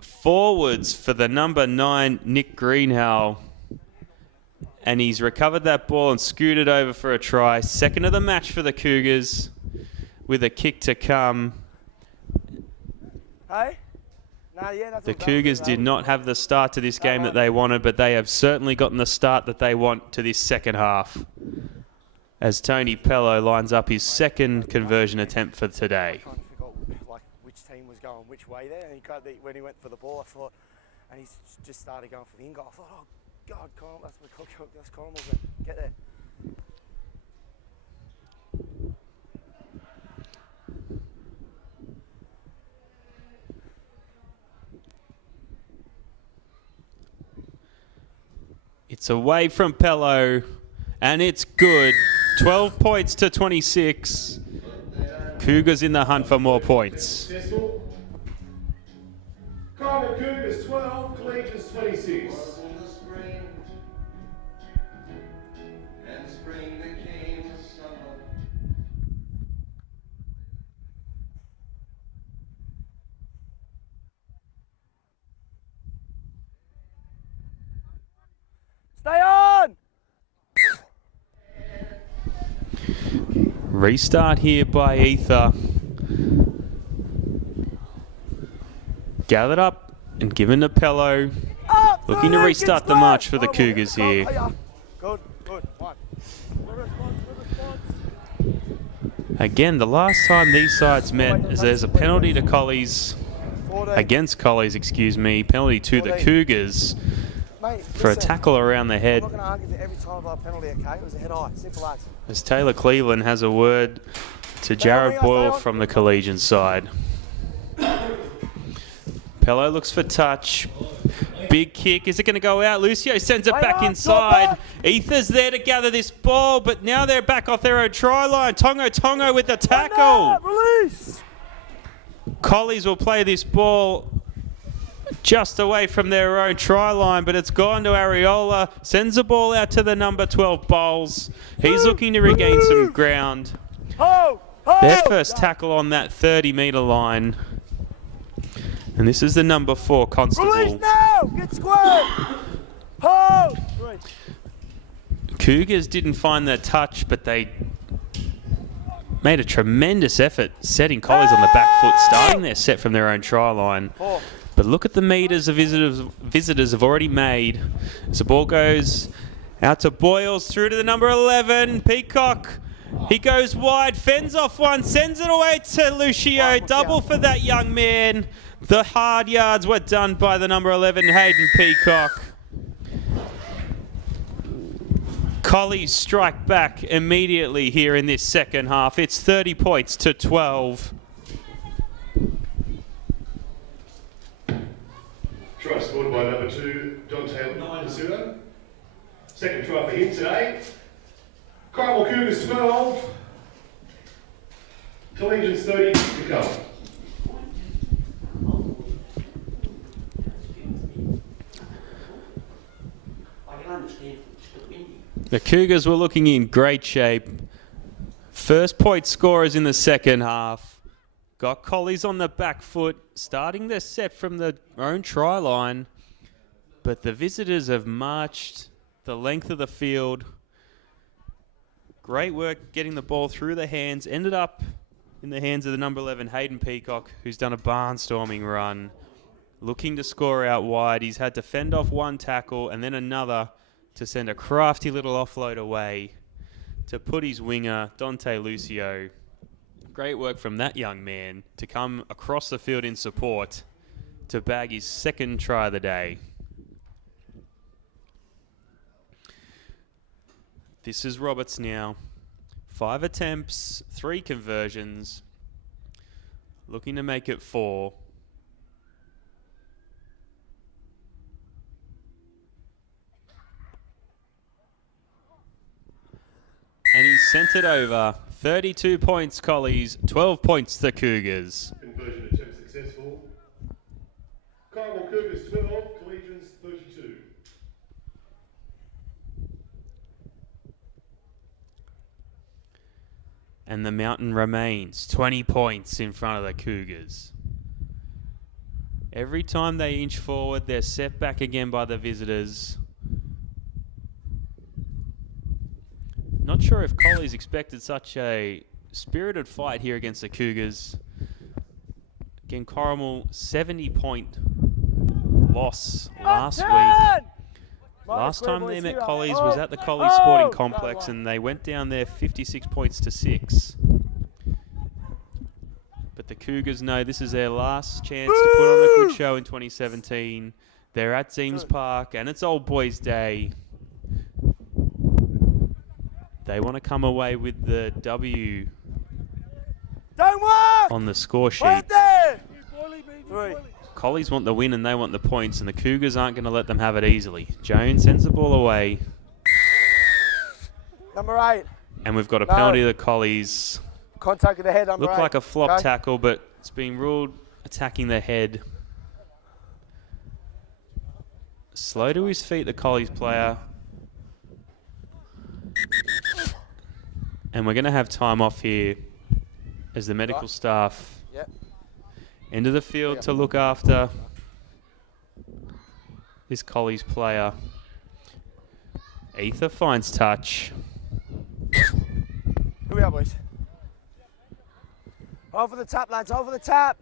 forwards for the number 9, Nick Greenhall. And he's recovered that ball and scooted over for a try. Second of the match for the Cougars with a kick to come. The Cougars did not have the start to this game that they wanted, but they have certainly gotten the start that they want to this second half, as Tony Pello lines up his second conversion attempt for today. I kind of forgot which team was going which way there, and when he went for the ball, I thought, and he just started going for the in goal. I thought, oh God, Corrimal, that's Corrimal's going to get there. It's away from Pello, and it's good. 12 points to 26. Cougars in the hunt for more points. Corrimal Cougars 12, Collegians 26. Stay on! Restart here by Ether. Gathered up and given to Pello. Looking to restart the march for the Cougars here. Good, good. One. Again, the last time these sides met, as there's a penalty to Collies against Collies, excuse me. Penalty to the 14. Cougars Mate, for a listen, tackle around the I'm head. not going to argue that every time I penalty, okay? It was a head eye. Simple as. As Taylor Cleveland has a word to Jared Boyle from the Collegian side. Pello looks for touch. Big kick. Is it going to go out? Lucio sends it back inside. Ether's there to gather this ball, but now they're back off their own try line. Tongo with the tackle. Release! Collies will play this ball just away from their own try line, but it's gone to Areola. Sends the ball out to the number 12 Bowles. He's looking to regain some ground. Their first tackle on that 30-metre line. And this is the number 4 Constable. Release now! Get square! Hold! Cougars didn't find their touch, but they made a tremendous effort setting Collies on the back foot, starting their set from their own try line. But look at the metres the visitors have already made. As the ball goes out to Boyles, through to the number 11, Peacock. He goes wide, fends off one, sends it away to Lucio. Double for that young man. The hard yards were done by the number 11, Hayden Peacock. Collies strike back immediately here in this second half. It's 30 points to 12. Try scored by number 2, Dante Pasuto. Second try for him today. Corrimal Cougars 12. Collegians 30 to go. The Cougars were looking in great shape. First point scorers in the second half. Got Collies on the back foot, starting their set from their own try line. But the visitors have marched the length of the field. Great work getting the ball through the hands. Ended up in the hands of the number 11, Hayden Peacock, who's done a barnstorming run. Looking to score out wide. He's had to fend off one tackle and then another to send a crafty little offload away to put his winger, Dante Lucio. Great work from that young man to come across the field in support to bag his second try of the day. This is Roberts now. 5 attempts, 3 conversions. Looking to make it 4. And he sent it over. 32 points, Collies. 12 points, the Cougars. Conversion attempt successful. Corrimal Cougars 12, Collegians 32. And the Mountain remains 20 points in front of the Cougars. Every time they inch forward, they're set back again by the visitors. Not sure if Collies expected such a spirited fight here against the Cougars. Again, Corrimal 70-point loss last week. Last time they met Collies was at the Collies Sporting Complex and they went down there 56 points to 6. But the Cougars know this is their last chance to put on a good show in 2017. They're at Zeems Park and it's Old Boys Day. They want to come away with the W on the score sheet. Collies want the win and they want the points, and the Cougars aren't going to let them have it easily. Jones sends the ball away. Number 8. And we've got a penalty to the Collies. Contact with the head, number 8. Looked like a flop tackle, but it's been ruled attacking the head. Slow to his feet, the Collies player. And we're going to have time off here as the medical staff enter the field to look after this Collies player. Ether finds touch. Here we are, boys. Over the tap, lads, over the tap.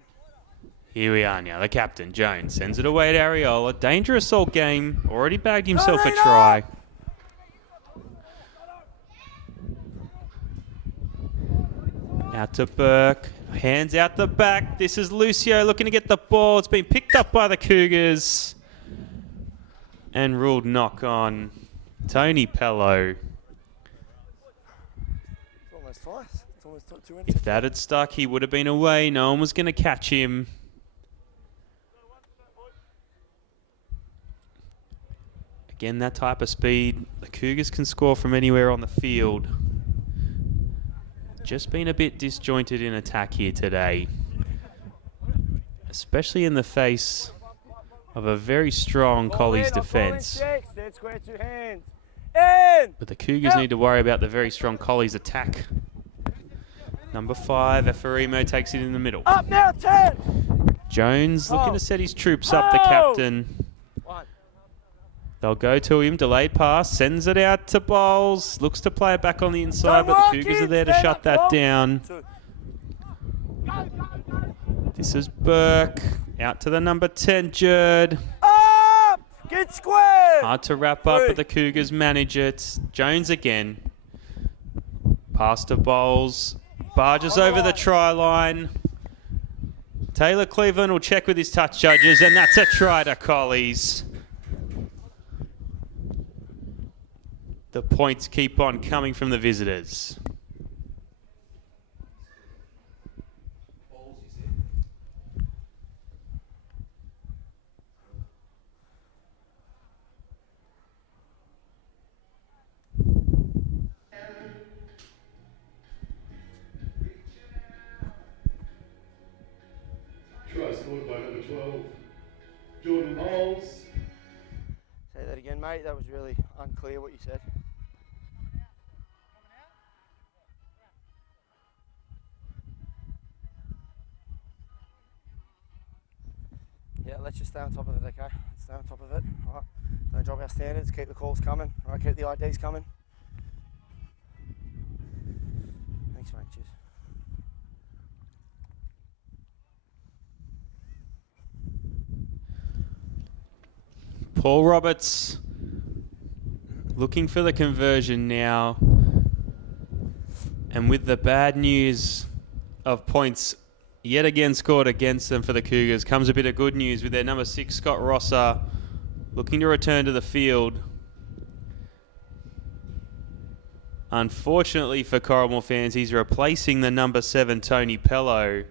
Here we are now. The captain, Jones, sends it away to Areola. Dangerous assault game. Already bagged himself a try. Out to Burke. Hands out the back. This is Lucio looking to get the ball. It's been picked up by the Cougars and ruled knock on. Tony Pello. It's almost twice. It's almost took 2 If that had stuck, he would have been away. No one was going to catch him. Again, that type of speed. The Cougars can score from anywhere on the field. Just been a bit disjointed in attack here today. Especially in the face of a very strong Collies defence. But the Cougars need to worry about the very strong Collies attack. Number 5, Efarimo takes it in the middle. Up now, 10! Jones looking to set his troops up, the captain. They'll go to him, delayed pass, sends it out to Bowles, looks to play it back on the inside, but the Cougars are there to shut that down. This is Burke, out to the number 10, Jerd. Up! Get square! Hard to wrap up, but the Cougars manage it. Jones again. Pass to Bowles, barges over the try line. Taylor Cleveland will check with his touch judges, and that's a try to Collies. The points keep on coming from the visitors. Try scored by number 12, Jordan Bowles. Say that again, mate. That was really unclear what you said. Yeah, let's just stay on top of it, okay? Let's stay on top of it. All right. Don't drop our standards. Keep the calls coming. All right, keep the IDs coming. Thanks, mate. Cheers. Paul Roberts looking for the conversion now. And with the bad news of points yet again scored against them for the Cougars, comes a bit of good news with their number 6, Scott Rosser, looking to return to the field. Unfortunately for Corrimal fans, he's replacing the number 7, Tony Pello.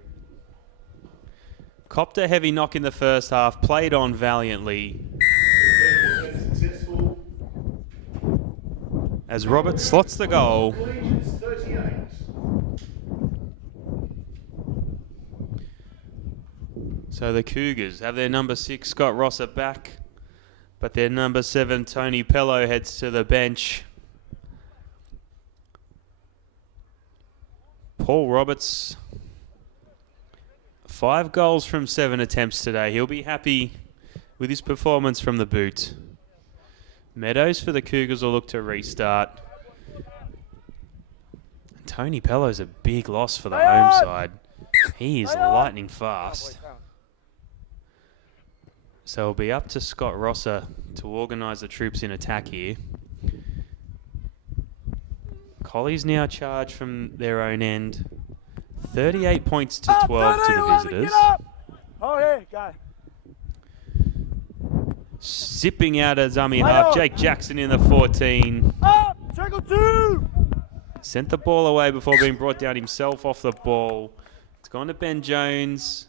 Copped a heavy knock in the first half, played on valiantly. Successful. As Roberts slots the goal. Collegians 38. So the Cougars have their number 6, Scott Rosser, back, but their number 7, Tony Pello, heads to the bench. Paul Roberts, 5 goals from 7 attempts today. He'll be happy with his performance from the boot. Meadows for the Cougars will look to restart. Tony Pello's a big loss for the home side. He is lightning fast. So it'll be up to Scott Rosser to organise the troops in attack here. Collies now charge from their own end. 38 points to 12 to the visitors. Oh, yeah, go. Zipping out a dummy half, Jake Jackson in the 14. Up! Tackle 2! Sent the ball away before being brought down himself off the ball. It's gone to Ben Jones.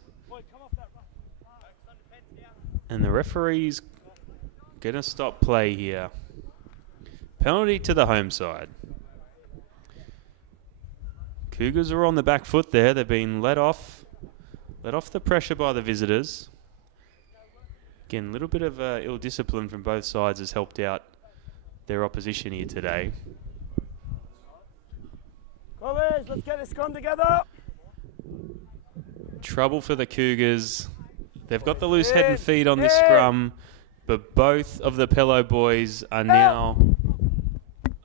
And the referee's going to stop play here. Penalty to the home side. Cougars are on the back foot there. They've been let off the pressure by the visitors. Again, a little bit of ill discipline from both sides has helped out their opposition here today. Collies, let's get this scrum together. Trouble for the Cougars. They've got the loose head and feet on this scrum, but both of the Pello boys are now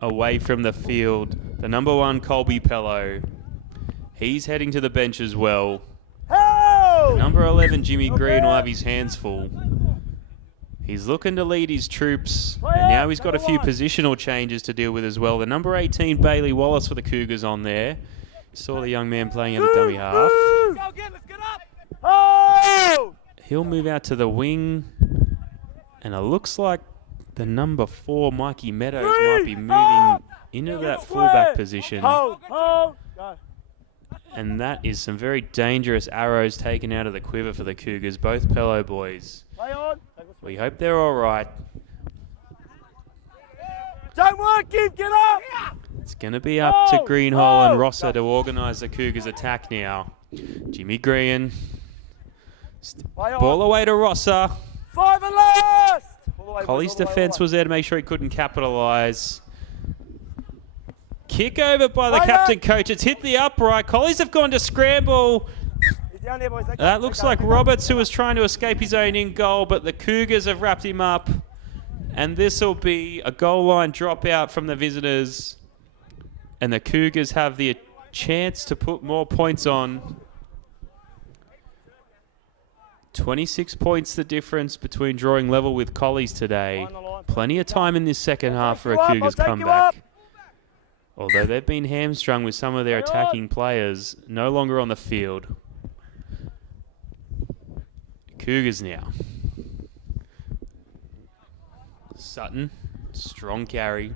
away from the field. The number 1, Colby Pello, he's heading to the bench as well. Number 11, Jimmy Green, will have his hands full. He's looking to lead his troops, and now he's got a few positional changes to deal with as well. The number 18, Bailey Wallace for the Cougars on there. Saw the young man playing at the dummy half. He'll move out to the wing. And it looks like the number 4, Mikey Meadows, might be moving into that fullback position. And that is some very dangerous arrows taken out of the quiver for the Cougars, both Pello boys. We hope they're all right. Don't work him, get up! It's going to be up to Greenhall and Rosser to organise the Cougars' attack now. Jimmy Green. Ball away to Rosser. 5 and last! Colley's defence was there to make sure he couldn't capitalise. Kick over by the captain coach. It's hit the upright. Collies have gone to scramble. That looks like Roberts, who was trying to escape his own in goal, but the Cougars have wrapped him up. And this will be a goal line dropout from the visitors. And the Cougars have the chance to put more points on. 26 points the difference between drawing level with Collies today. Plenty of time in this second half for a Cougars comeback. Although they've been hamstrung with some of their attacking players no longer on the field. Cougars now. Sutton, strong carry,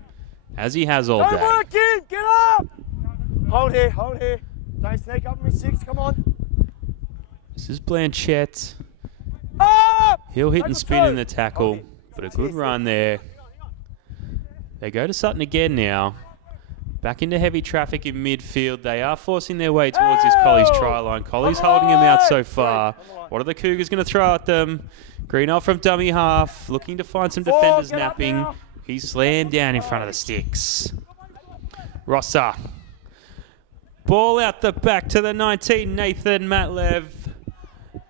as he has all day. Don't work in, get up! Hold here. Don't sneak up with me, 6, come on. This is Blanchette. Up! He'll hit and spin in the tackle, but a good run there. They go to Sutton again now. Back into heavy traffic in midfield. They are forcing their way towards this Collies try line. Collies holding him out so far. What are the Cougars going to throw at them? Greenall from dummy half, looking to find some defenders napping. He's slammed down in front of the sticks. Rosser. Ball out the back to the 19, Nathan Matlev.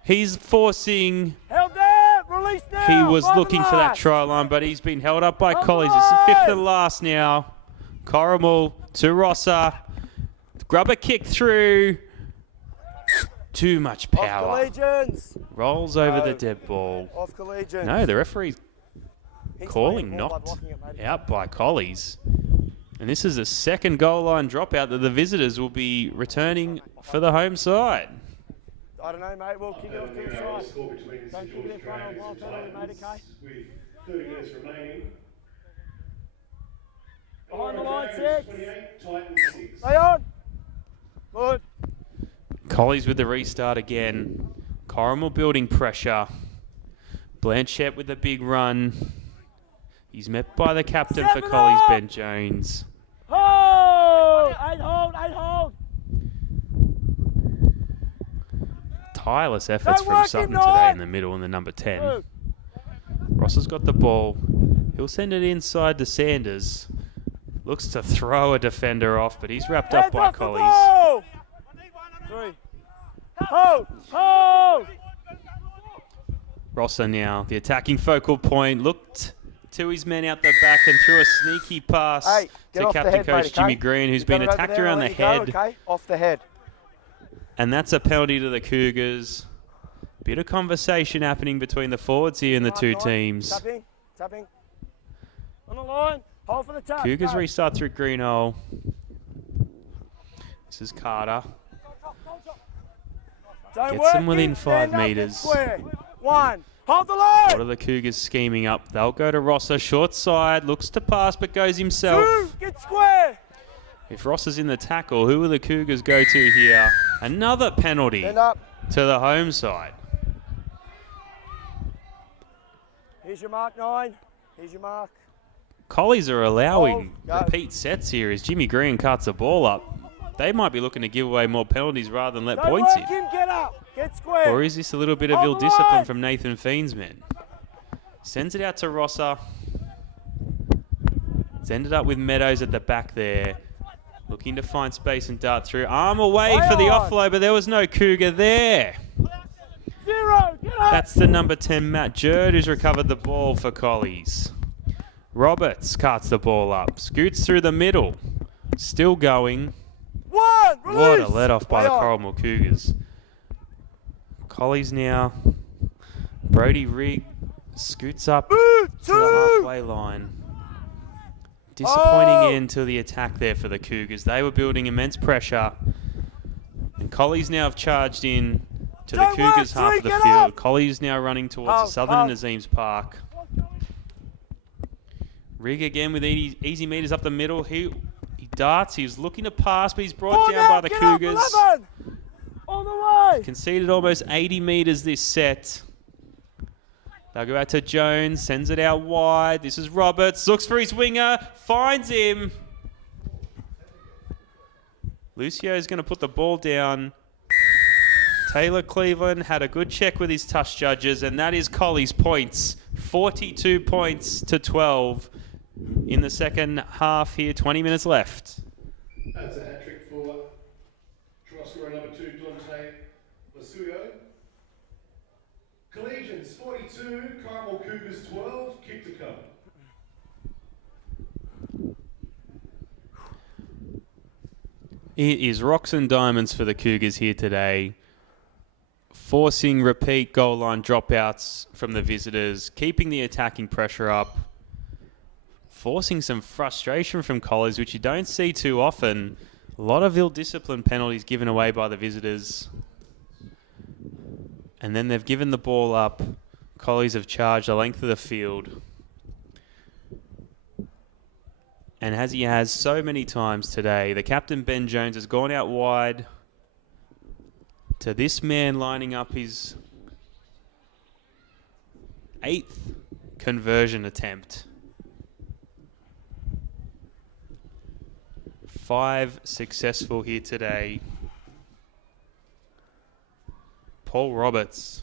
He's forcing... Held there, release now! He was looking for that try line, but he's been held up by Collies. This is 5th and last now. Corrimal to Rosser. Grubber kick through. Too much power. Collegians. Rolls over the dead ball. Off Collegians. No, the referee's calling knocked out by Collies. And this is a second goal line dropout that the visitors will be returning for the home side. I don't know, mate. We'll kick it off to the side. Don't kick it in front of the wild penalty, mate, okay? With 30 minutes remaining. Behind the line, 6. 28, Titans 6. Stay on. Good. Collies with the restart again. Corrimal building pressure. Blanchette with a big run. He's met by the captain for Collies, Ben Jones. Hold! 8 hold. Tireless efforts from Sutton today in the middle in the number 10. Ross has got the ball. He'll send it inside to Sanders. Looks to throw a defender off, but he's wrapped up by Collies. 3. Hold! Rosser now, the attacking focal point, looked to his men out the back and threw a sneaky pass to captain coach Jimmy Green, who's been attacked around the head. Off the head. And that's a penalty to the Cougars. Bit of conversation happening between the forwards here in the two teams. Tapping. On the line. Hold for the tap. Cougars restart through Greenhole. This is Carter. Gets them within 5 metres. 1. Hold the line. What are the Cougars scheming up? They'll go to Rosser. Short side. Looks to pass but goes himself. 2. Get square. If Rosser's in the tackle, who will the Cougars go to here? Another penalty to the home side. Here's your mark, 9. Here's your mark. Collies are allowing repeat sets here as Jimmy Green cuts the ball up. They might be looking to give away more penalties rather than let points in. Get up. Get square. Or is this a little bit of ill discipline from Nathan Fiend's men? Sends it out to Rosser. It's ended up with Meadows at the back there. Looking to find space and dart through. Arm away for the offload, but there was no Cougar there. 0. Get up. That's the number 10, Matt Jerd, who's recovered the ball for Collies. Roberts carts the ball up. Scoots through the middle. Still going. 1. Release. What a let-off by the Corrimal Cougars. Collies now. Brody Rigg scoots up to the halfway line. Disappointing end to the attack there for the Cougars. They were building immense pressure. Collies now have charged in to the Cougars half of the field. Collies now running towards the southern end of Zeems Park. Rig again with easy meters up the middle. He darts. He's looking to pass, but he's brought down by the Cougars. All the way. Conceded almost 80 meters this set. They'll go out to Jones, sends it out wide. This is Roberts, looks for his winger, finds him. Lucio's going to put the ball down. Taylor Cleveland had a good check with his touch judges, and that is Colley's points. 42 points to 12 in the second half here, 20 minutes left. That's a hat-trick for try scorer number 2, Dante Masuyo. Collegians 42, Corrimal Cougars 12, kick to come. It is rocks and diamonds for the Cougars here today. Forcing repeat goal line dropouts from the visitors, keeping the attacking pressure up, forcing some frustration from Collies, which you don't see too often. A lot of ill-disciplined penalties given away by the visitors. And then they've given the ball up. Collies have charged the length of the field. And as he has so many times today, the captain, Ben Jones, has gone out wide to this man lining up his 8th conversion attempt. 5 successful here today. Paul Roberts,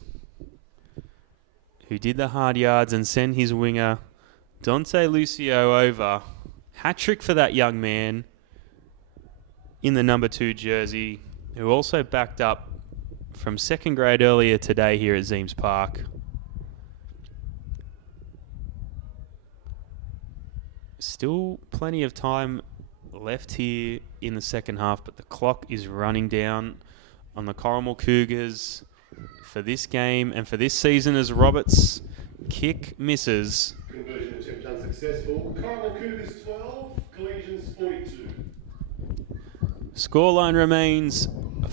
who did the hard yards and sent his winger Dante Lucio over. Hat-trick for that young man in the number 2 jersey, who also backed up from second grade earlier today here at Zeems Park. Still plenty of time left here in the second half, but the clock is running down on the Corrimal Cougars for this game and for this season as Roberts' kick misses. Conversion attempt unsuccessful. Corrimal Cougars 12, Collegians 42. Scoreline remains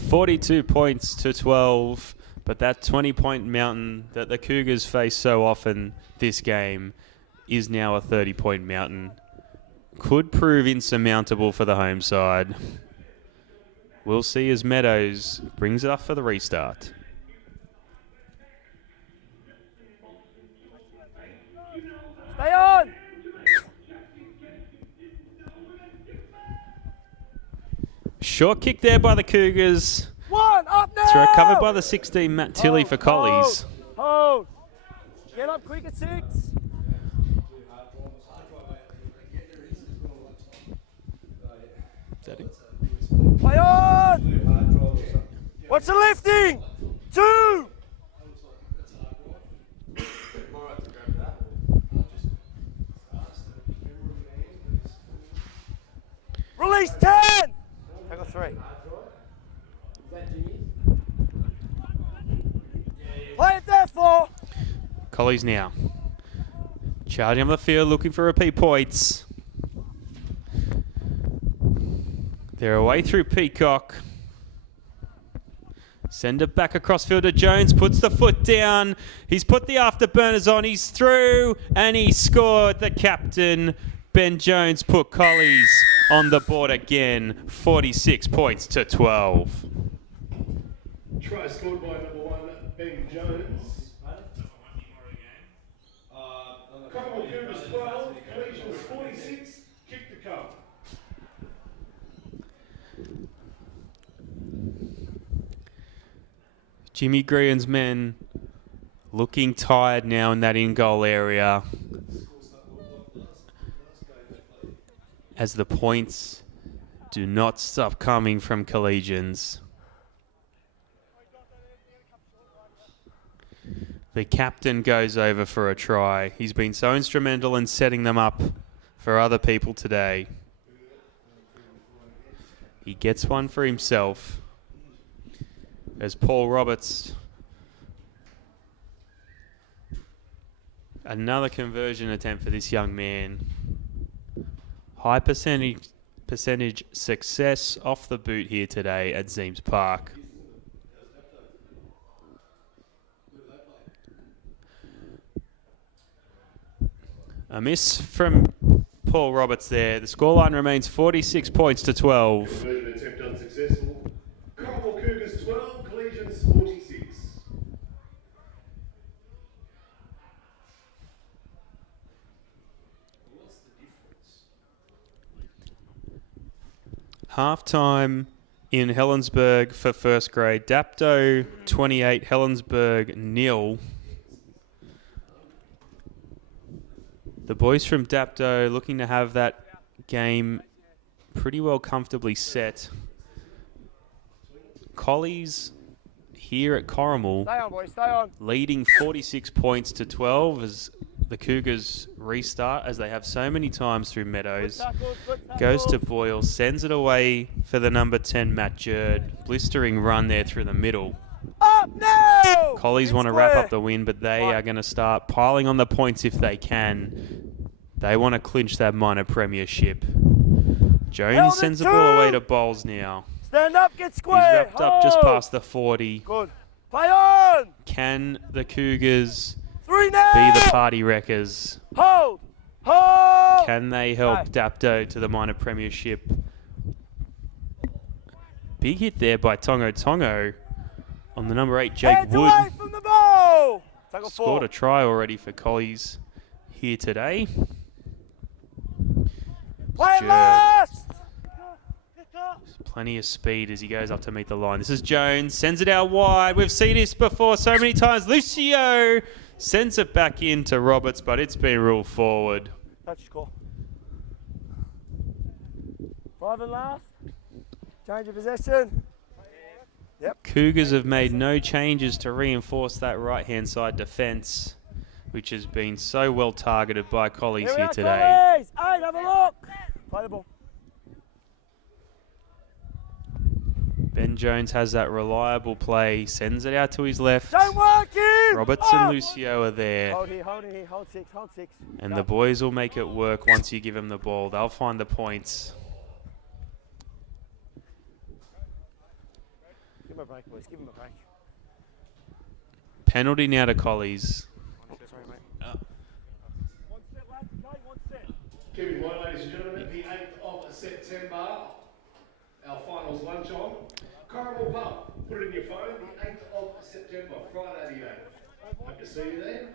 42 points to 12, but that 20-point mountain that the Cougars face so often this game is now a 30-point mountain. Could prove insurmountable for the home side. We'll see as Meadows brings it up for the restart. Stay on. Short kick there by the Cougars. One up now. It's recovered by the 16, Matt Tilley for Collies. Hold. Get up quick at 6. Is that it? Play on. What's the lifting? 2. Release 10. Tackle 3. Play it there 4. Collies now. Charging up the field, looking for repeat points. They're away through Peacock. Send it back across field to Jones, puts the foot down. He's put the afterburners on, he's through, and he scored. The captain, Ben Jones, put Collies on the board again. 46 points to 12. Try scored by number 1, Ben Jones. Corrimal Cougars 12, Collegians 46, kick to come. Jimmy Grian's men looking tired now in that in-goal area as the points do not stop coming from Collegians. The captain goes over for a try. He's been so instrumental in setting them up for other people today. He gets one for himself as Paul Roberts, another conversion attempt for this young man. High percentage success off the boot here today at Zeems Park. A miss from Paul Roberts there. The scoreline remains 46 points to 12. Conversion attempt unsuccessful. Corrimal Cougars 12, Collegians 46. What's the difference? Halftime in Helensburgh for first grade. Dapto 28, Helensburgh 0. The boys from Dapto looking to have that game pretty well comfortably set. Collies here at Corrimal Stay on, boys, stay on. leading 46 points to 12 as the Cougars restart, as they have so many times through Meadows. Goes to Boyle, sends it away for the number 10, Matt Jerd. Blistering run there through the middle. Up now! Collies want to wrap up the win, but they are going to start piling on the points if they can. They want to clinch that minor premiership. Jones sends the ball away to Bowles now. Stand up, get He's square. wrapped up just past the 40. Good. Play on! Can the Cougars 3 now! be the party wreckers? Hold! Hold! Can they help Hey. Dapto to the minor premiership? Big hit there by Tongo Tongo on the number 8, Jake Hands Wood. away from the ball! Tackle Scored 4. a try already for Collies here today. Play it Jerd. last! Plenty of speed as he goes up to meet the line. This is Jones, sends it out wide. We've seen this before so many times. Lucio sends it back into Roberts, but it's been ruled forward. Touch score. 5 and last. Change of possession. Yep. Cougars have made no changes to reinforce that right-hand side defence, which has been so well targeted by Collies we here are, today. Collies. Hey, have a look. Play the ball. Ben Jones has that reliable play, sends it out to his left. Don't work him! Roberts and Lucio are there, Hold here, hold here, hold 6, hold 6. and the boys will make it work once you give them the ball. They'll find the points. Give him a break, boys, give him a break. Penalty now to Collies. Sorry, mate. One set, lads. Okay, one set. Kevin White, ladies and gentlemen, the 8th of September. Our finals lunch on. Corrimal Pub. Put it in your phone. The 8th of September, Friday the 8th. Hope to see you there.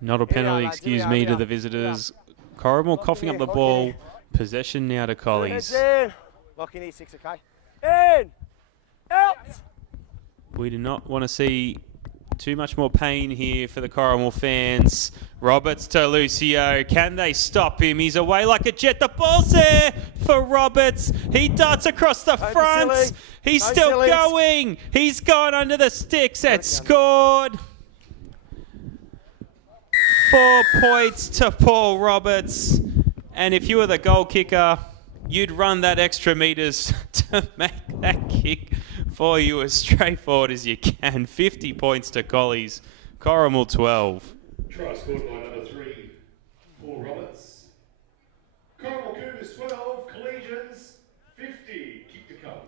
Not a penalty, lads, excuse here we me, are, to here the we are. visitors. Corrimal coughing up the Lock ball. in. Possession now to Collies. In. Lock in here, 6, okay? In! Out! We do not want to see too much more pain here for the Corrimal fans. Roberts to Lucio. Can they stop him? He's away like a jet. The ball's there for Roberts. He darts across the Don't be front. silly. He's No still sillies. going. He's gone under the sticks. It's scored. 4 points to Paul Roberts. And if you were the goal kicker, you'd run that extra meters to make that kick for you as straightforward as you can. 50 points to Collies. Corrimal 12. Try scored by number 3, Paul Roberts. Corrimal Cougars 12, Collegians 50. Kick to come.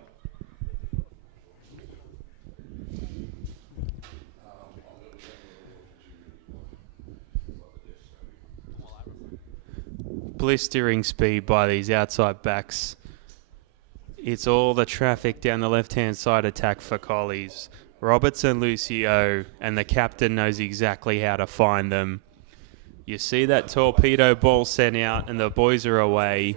Blistering speed by these outside backs. It's all the traffic down the left-hand side attack for Collies. Roberts and Lucio, and the captain knows exactly how to find them. You see that torpedo ball sent out, and the boys are away.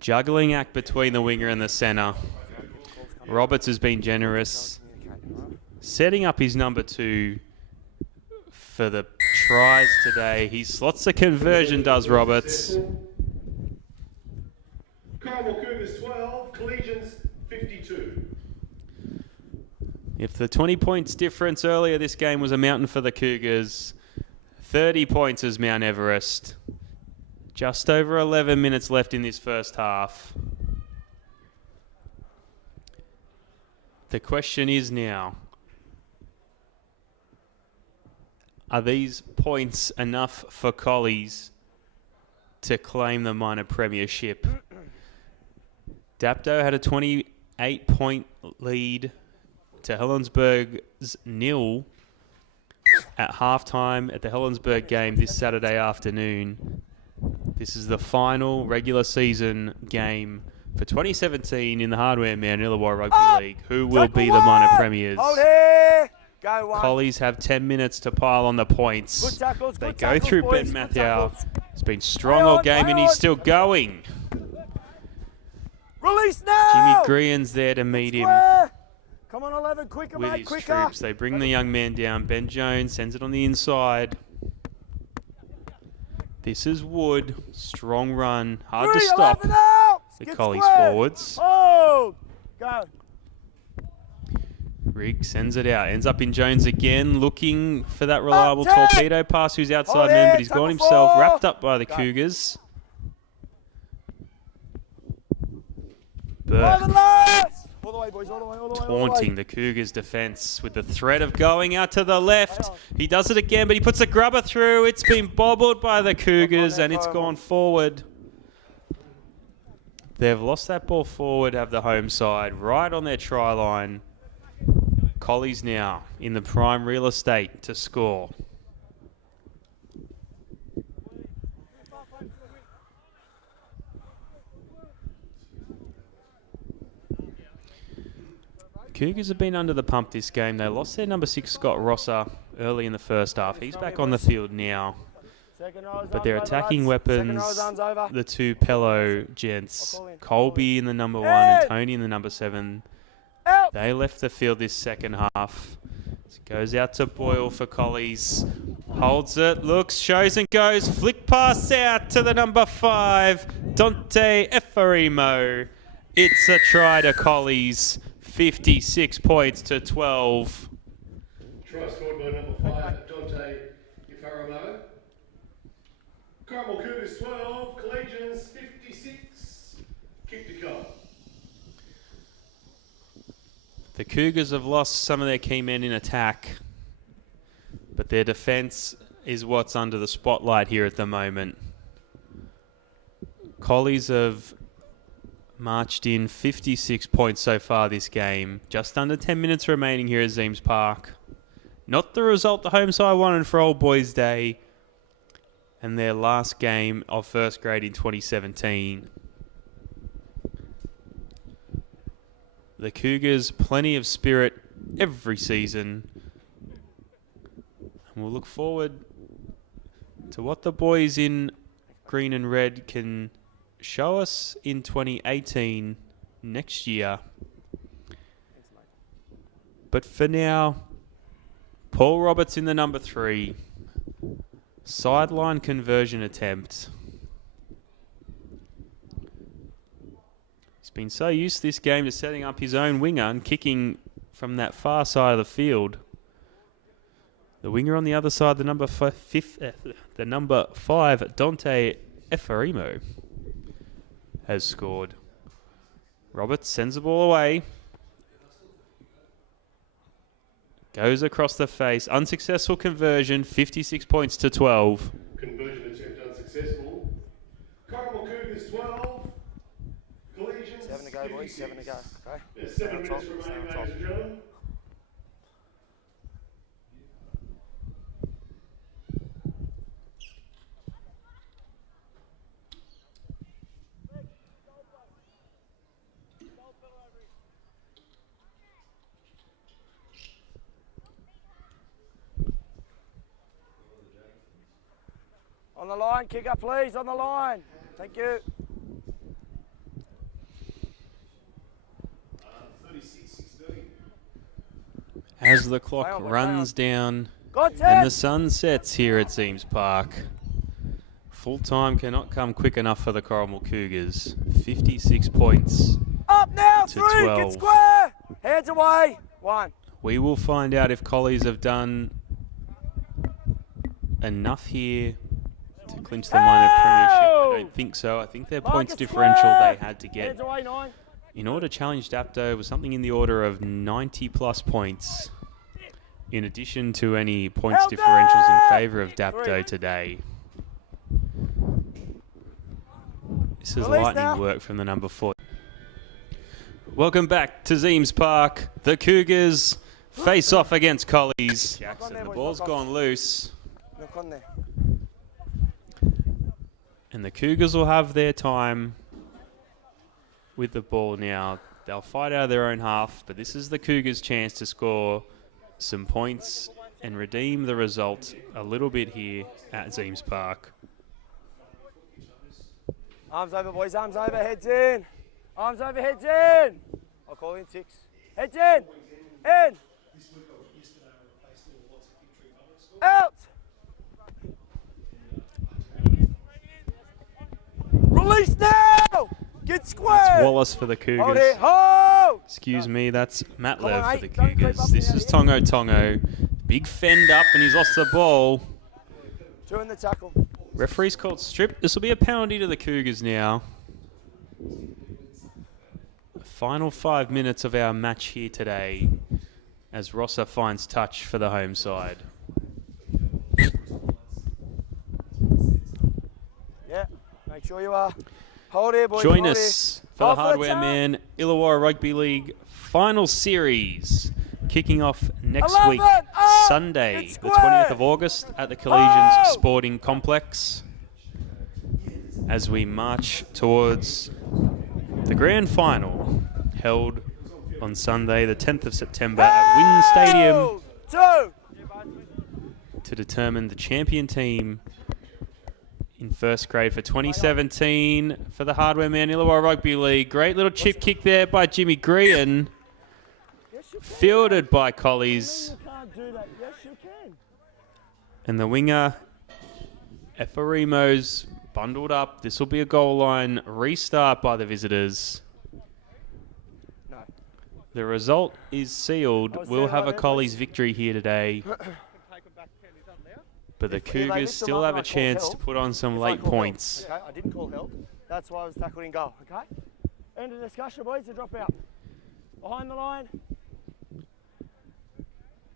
Juggling act between the winger and the centre. Roberts has been generous, setting up his number 2 for the tries today. He slots the conversion, does Roberts. Corrimal Cougars 12, Collegians 52. If the 20 points difference earlier this game was a mountain for the Cougars, 30 points is Mount Everest. Just over 11 minutes left in this first half. The question is now, are these points enough for Collies to claim the minor premiership? Dapto had a 28-point lead to Helensburgh's 0 at halftime at the Helensburgh game this Saturday afternoon. This is the final regular season game for 2017 in the Hardware Man Illawarra Rugby League. Who will be the minor premiers? Hold here. Go one. Collies have 10 minutes to pile on the points. Good tackles, They good go tackles, through boys, Ben good Mathieu. tackles. It's been strong all game and he's still going. Release now. Jimmy Grian's there to meet him Square. Come on, 11, quicker, with mate, his quicker. troops. They bring the young man down. Ben Jones sends it on the inside. This is Wood. Strong run. Hard to 3, stop 11 out. the Get Collies square. forwards. Oh, go. Rigg sends it out. Ends up in Jones again, looking for that reliable Up, torpedo pass who's outside Hold man, it, but he's tackle got himself 4. wrapped up by the Go. Cougars. 11 Burke less. All the way, boys, all the way, all the way. all the way. taunting the Cougars' defence with the threat of going out to the left. He does it again, but he puts a grubber through. It's been bobbled by the Cougars, and it's gone forward. They've lost that ball forward, have the home side right on their try line. Collies now in the prime real estate to score. Cougars have been under the pump this game. They lost their number 6, Scott Rosser, early in the first half. He's back on the field now. Second row's But their over, attacking lads. Second weapons, row's arms over. the two Pello gents, I'll call in. Colby in the number 1 Hey! and Tony in the number 7, Out. they left the field this second half. It goes out to Boyle for Collies. Holds it, looks, shows and goes. Flick pass out to the number 5, Dante Eferimo. It's a try to Collies. 56 points to 12. Try scored by number 5, Dante Ifaramo. Corrimal Cougars 12, Collegians 56. Kick to goal. The Cougars have lost some of their key men in attack, but their defence is what's under the spotlight here at the moment. Collies have marched in 56 points so far this game. Just under 10 minutes remaining here at Zeems Park. Not the result the home side wanted for Old Boys Day and their last game of first grade in 2017. The Cougars, plenty of spirit every season. And we'll look forward to what the boys in green and red can show us in 2018 next year. But for now, Paul Roberts in the number 3. Sideline conversion attempt. He's been so used this game to setting up his own winger and kicking from that far side of the field. The winger on the other side, the number 5, Dante Eferimo, has scored. Roberts sends the ball away. Goes across the face. Unsuccessful conversion. 56 points to 12. Conversion attempt unsuccessful. Corrimal Cougars 12, Collegians 7 to go, boys, 7 to go. Okay. There's 7 Down minutes top, remaining, down top. ladies and gentlemen. On the line, kicker, please, on the line. Thank you. 36-16. As the clock Hang on, runs down Got and 10. the sun sets here at Zeems Park. Full time cannot come quick enough for the Corrimal Cougars. 56 points. Up now, to 3, 12. get square. Hands away. 1. We will find out if Collies have done enough here to clinch the minor premiership. I don't think so. I think their points Marcus differential square. they had to get Hands away, 9. in order to challenge Dapto was something in the order of 90 plus points, in addition to any points Held differentials in up! favour of Dapto 3. today. This is Release lightning now. work from the number 4. Welcome back to Zeems Park. The Cougars Face off against Collies. Jackson, the ball's gone loose. Look on there. And the Cougars will have their time with the ball now. They'll fight out of their own half, but this is the Cougars' chance to score some points and redeem the result a little bit here at Zeems Park. Arms over, boys. Arms over. Heads in. Arms over. Heads in. I'll call in 6. Heads in. In. Out. Release now. Get square. It's Wallace for the Cougars. Hold it. Hold. Excuse me, that's Matt Come on, Lev for the mate. Don't creep Cougars. up This now, is yeah. Tongo Tongo. Big fend up and he's lost the ball. 2 in the tackle. Referee's called strip. This will be a penalty to the Cougars now. The final 5 minutes of our match here today as Rosser finds touch for the home side. Yeah. Make sure you are. Hold here, boys. Join hold us here. for the Hold Hardware time. Man Illawarra Rugby League final series kicking off next 11, week, up, Sunday, get the square. 20th of August at the Collegians Oh. Sporting Complex as we march towards the grand final held on Sunday, the 10th of September at Wynn Stadium 2. to determine the champion team in first grade for 2017 for the Hardware Man Illawarra Rugby League. Great little chip kick there by Jimmy Grean, fielded by Collies, You can't do that. Yes, you can. and the winger Ephorimo's bundled up. This will be a goal line restart by the visitors. No. The result is sealed. I was We'll there have a right there, Collies boys. victory here today. But the If they Cougars lift them still up have and a I call chance help, to put on some if I late call help, points. Okay, I didn't call help. That's why I was tackled in goal. Okay. End of discussion, boys. To drop out. Behind the line.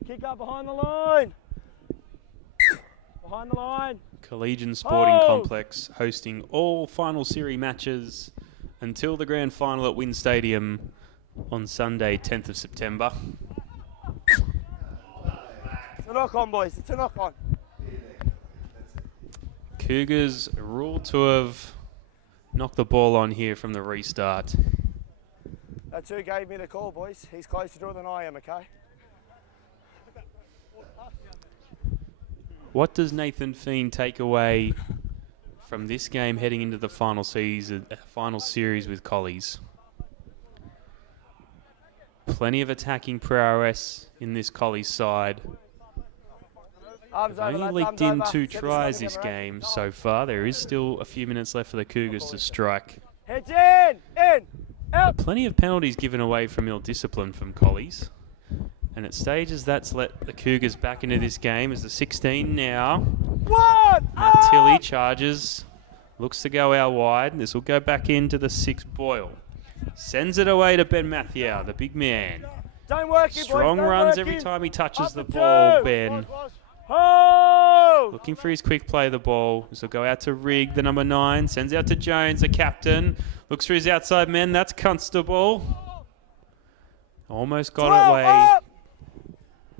Kick up behind the line. Behind the line. Collegian Sporting Hold! Complex hosting all final series matches until the grand final at Wynn Stadium on Sunday, 10th of September. It's a knock on, boys. It's a knock on. Cougars ruled to have knocked the ball on here from the restart. That's who gave me the call, boys. He's closer to it than I am, okay? What does Nathan Fiend take away from this game heading into the final series with Collies? Plenty of attacking prowess in this Collies side. Arms over, Only lads, leaked arms in over. 2 Get this tries one this together, game so far. There is still a few minutes left for the Cougars to strike. Heads in, out. Plenty of penalties given away from ill discipline from Collies. And at stages, that's let the Cougars back into this game as the 16 now. 1. Matt Tilley charges, looks to go out wide. This will go back into the 6 Boyle. Sends it away to Ben Mathieu, the big man. Don't work it, boys. Strong Don't runs work every it. time he touches Up the to ball, 2. Ben. Hold. Looking for his quick play of the ball. This will go out to Rigg, the number 9. Sends out to Jones, the captain. Looks for his outside men. That's Constable. Almost got 12, it away. up.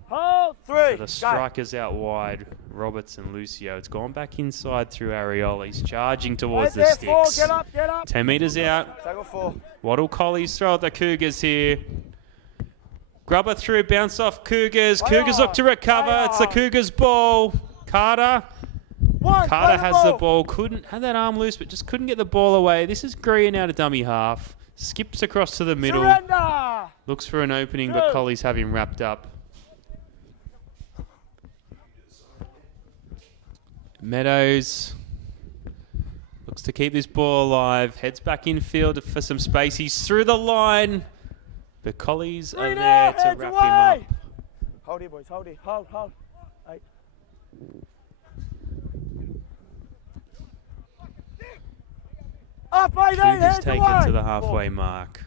Hold. 3. So the Go. strikers out wide, Roberts and Lucio. It's gone back inside through Ariel. He's charging towards Right the there, 4. sticks. Get up, get up. 10 metres out. Tackle 4. What'll Collies throw at the Cougars here? Grubber through, bounce off Cougars. Cougars look to recover. It's the Cougars' ball. Carter. 1. Carter has the ball. Couldn't had that arm loose, but just couldn't get the ball away. This is Green out of dummy half. Skips across to the middle. Surrender. Looks for an opening, but Two. Collies have him wrapped up. Meadows looks to keep this ball alive. Heads back infield for some space. He's through the line. The Collies are Three there now, to heads wrap away. him up. Hold here, boys. Hold here. Hold. 8. Up, 8, Cougars heads take away. it to the halfway mark.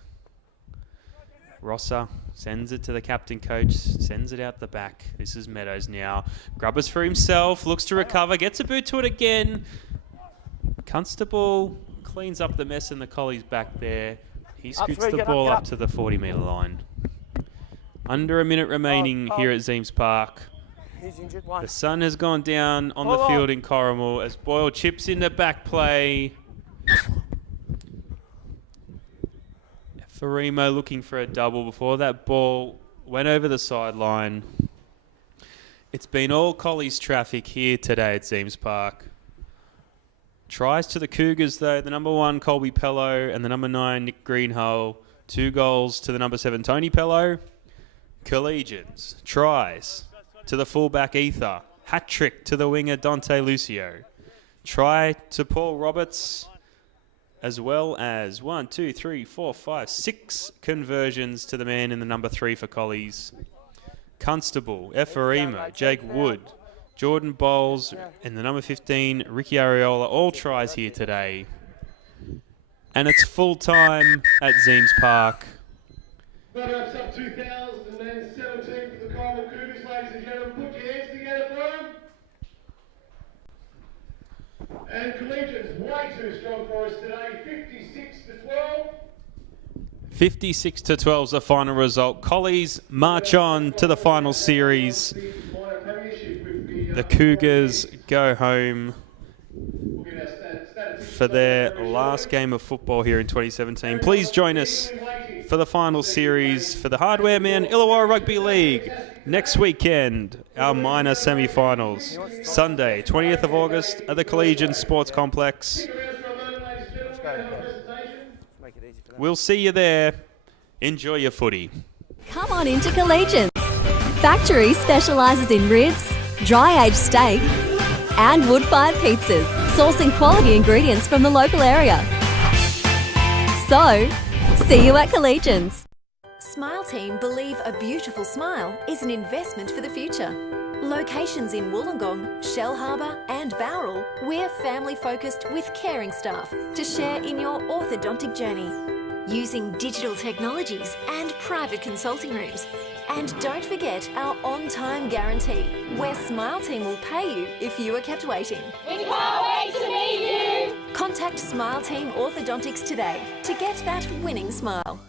Rosser sends it to the captain coach, sends it out the back. This is Meadows now. Grubbers for himself, looks to recover, gets a boot to it again. Constable cleans up the mess in the Collies back there. He scoots 3, the get up, ball get up up. to the 40-metre line. Under a minute remaining here at Zeems Park. He's injured. One. The sun has gone down on the field in Corrimal as Boyle chips into back play. Corrimal looking for a double before that ball went over the sideline. It's been all Collies traffic here today at Zeems Park. Tries to the Cougars though, the number 1 Colby Pello and the number 9 Nick Greenhull. 2 goals to the number 7 Tony Pello. Collegians tries to the fullback Ether. Hat trick to the winger Dante Lucio. Try to Paul Roberts, as well as 1, 2, 3, 4, 5, 6 conversions to the man in the number 3 for Collies. Constable, Ephraima, Jake Wood, Jordan Bowles, and the number 15, Ricky Ariola, all tries here today. And it's full time at Zeems Park. That wraps up 2017 for the Corrimal Cougars, ladies and gentlemen. Put your hands together for them. And Collegians, way too strong for us today, 56-12. 56-12 is the final result. Collies march on to the final series. The Cougars go home for their last game of football here in 2017. Please join us for the final series for the Hardware Man Illawarra Rugby League next weekend, our minor semi-finals. Sunday, 20th of August at the Collegians Sports Complex. We'll see you there. Enjoy your footy. Come on into Collegians. Factory specialises in ribs, dry-aged steak and wood-fired pizzas, sourcing quality ingredients from the local area. So, see you at Collegians. Smile Team believe a beautiful smile is an investment for the future. Locations in Wollongong, Shellharbour and Bowral, we're family-focused with caring staff to share in your orthodontic journey. Using digital technologies and private consulting rooms. And don't forget our on-time guarantee, where Smile Team will pay you if you are kept waiting. We can't wait to meet you! Contact Smile Team Orthodontics today to get that winning smile.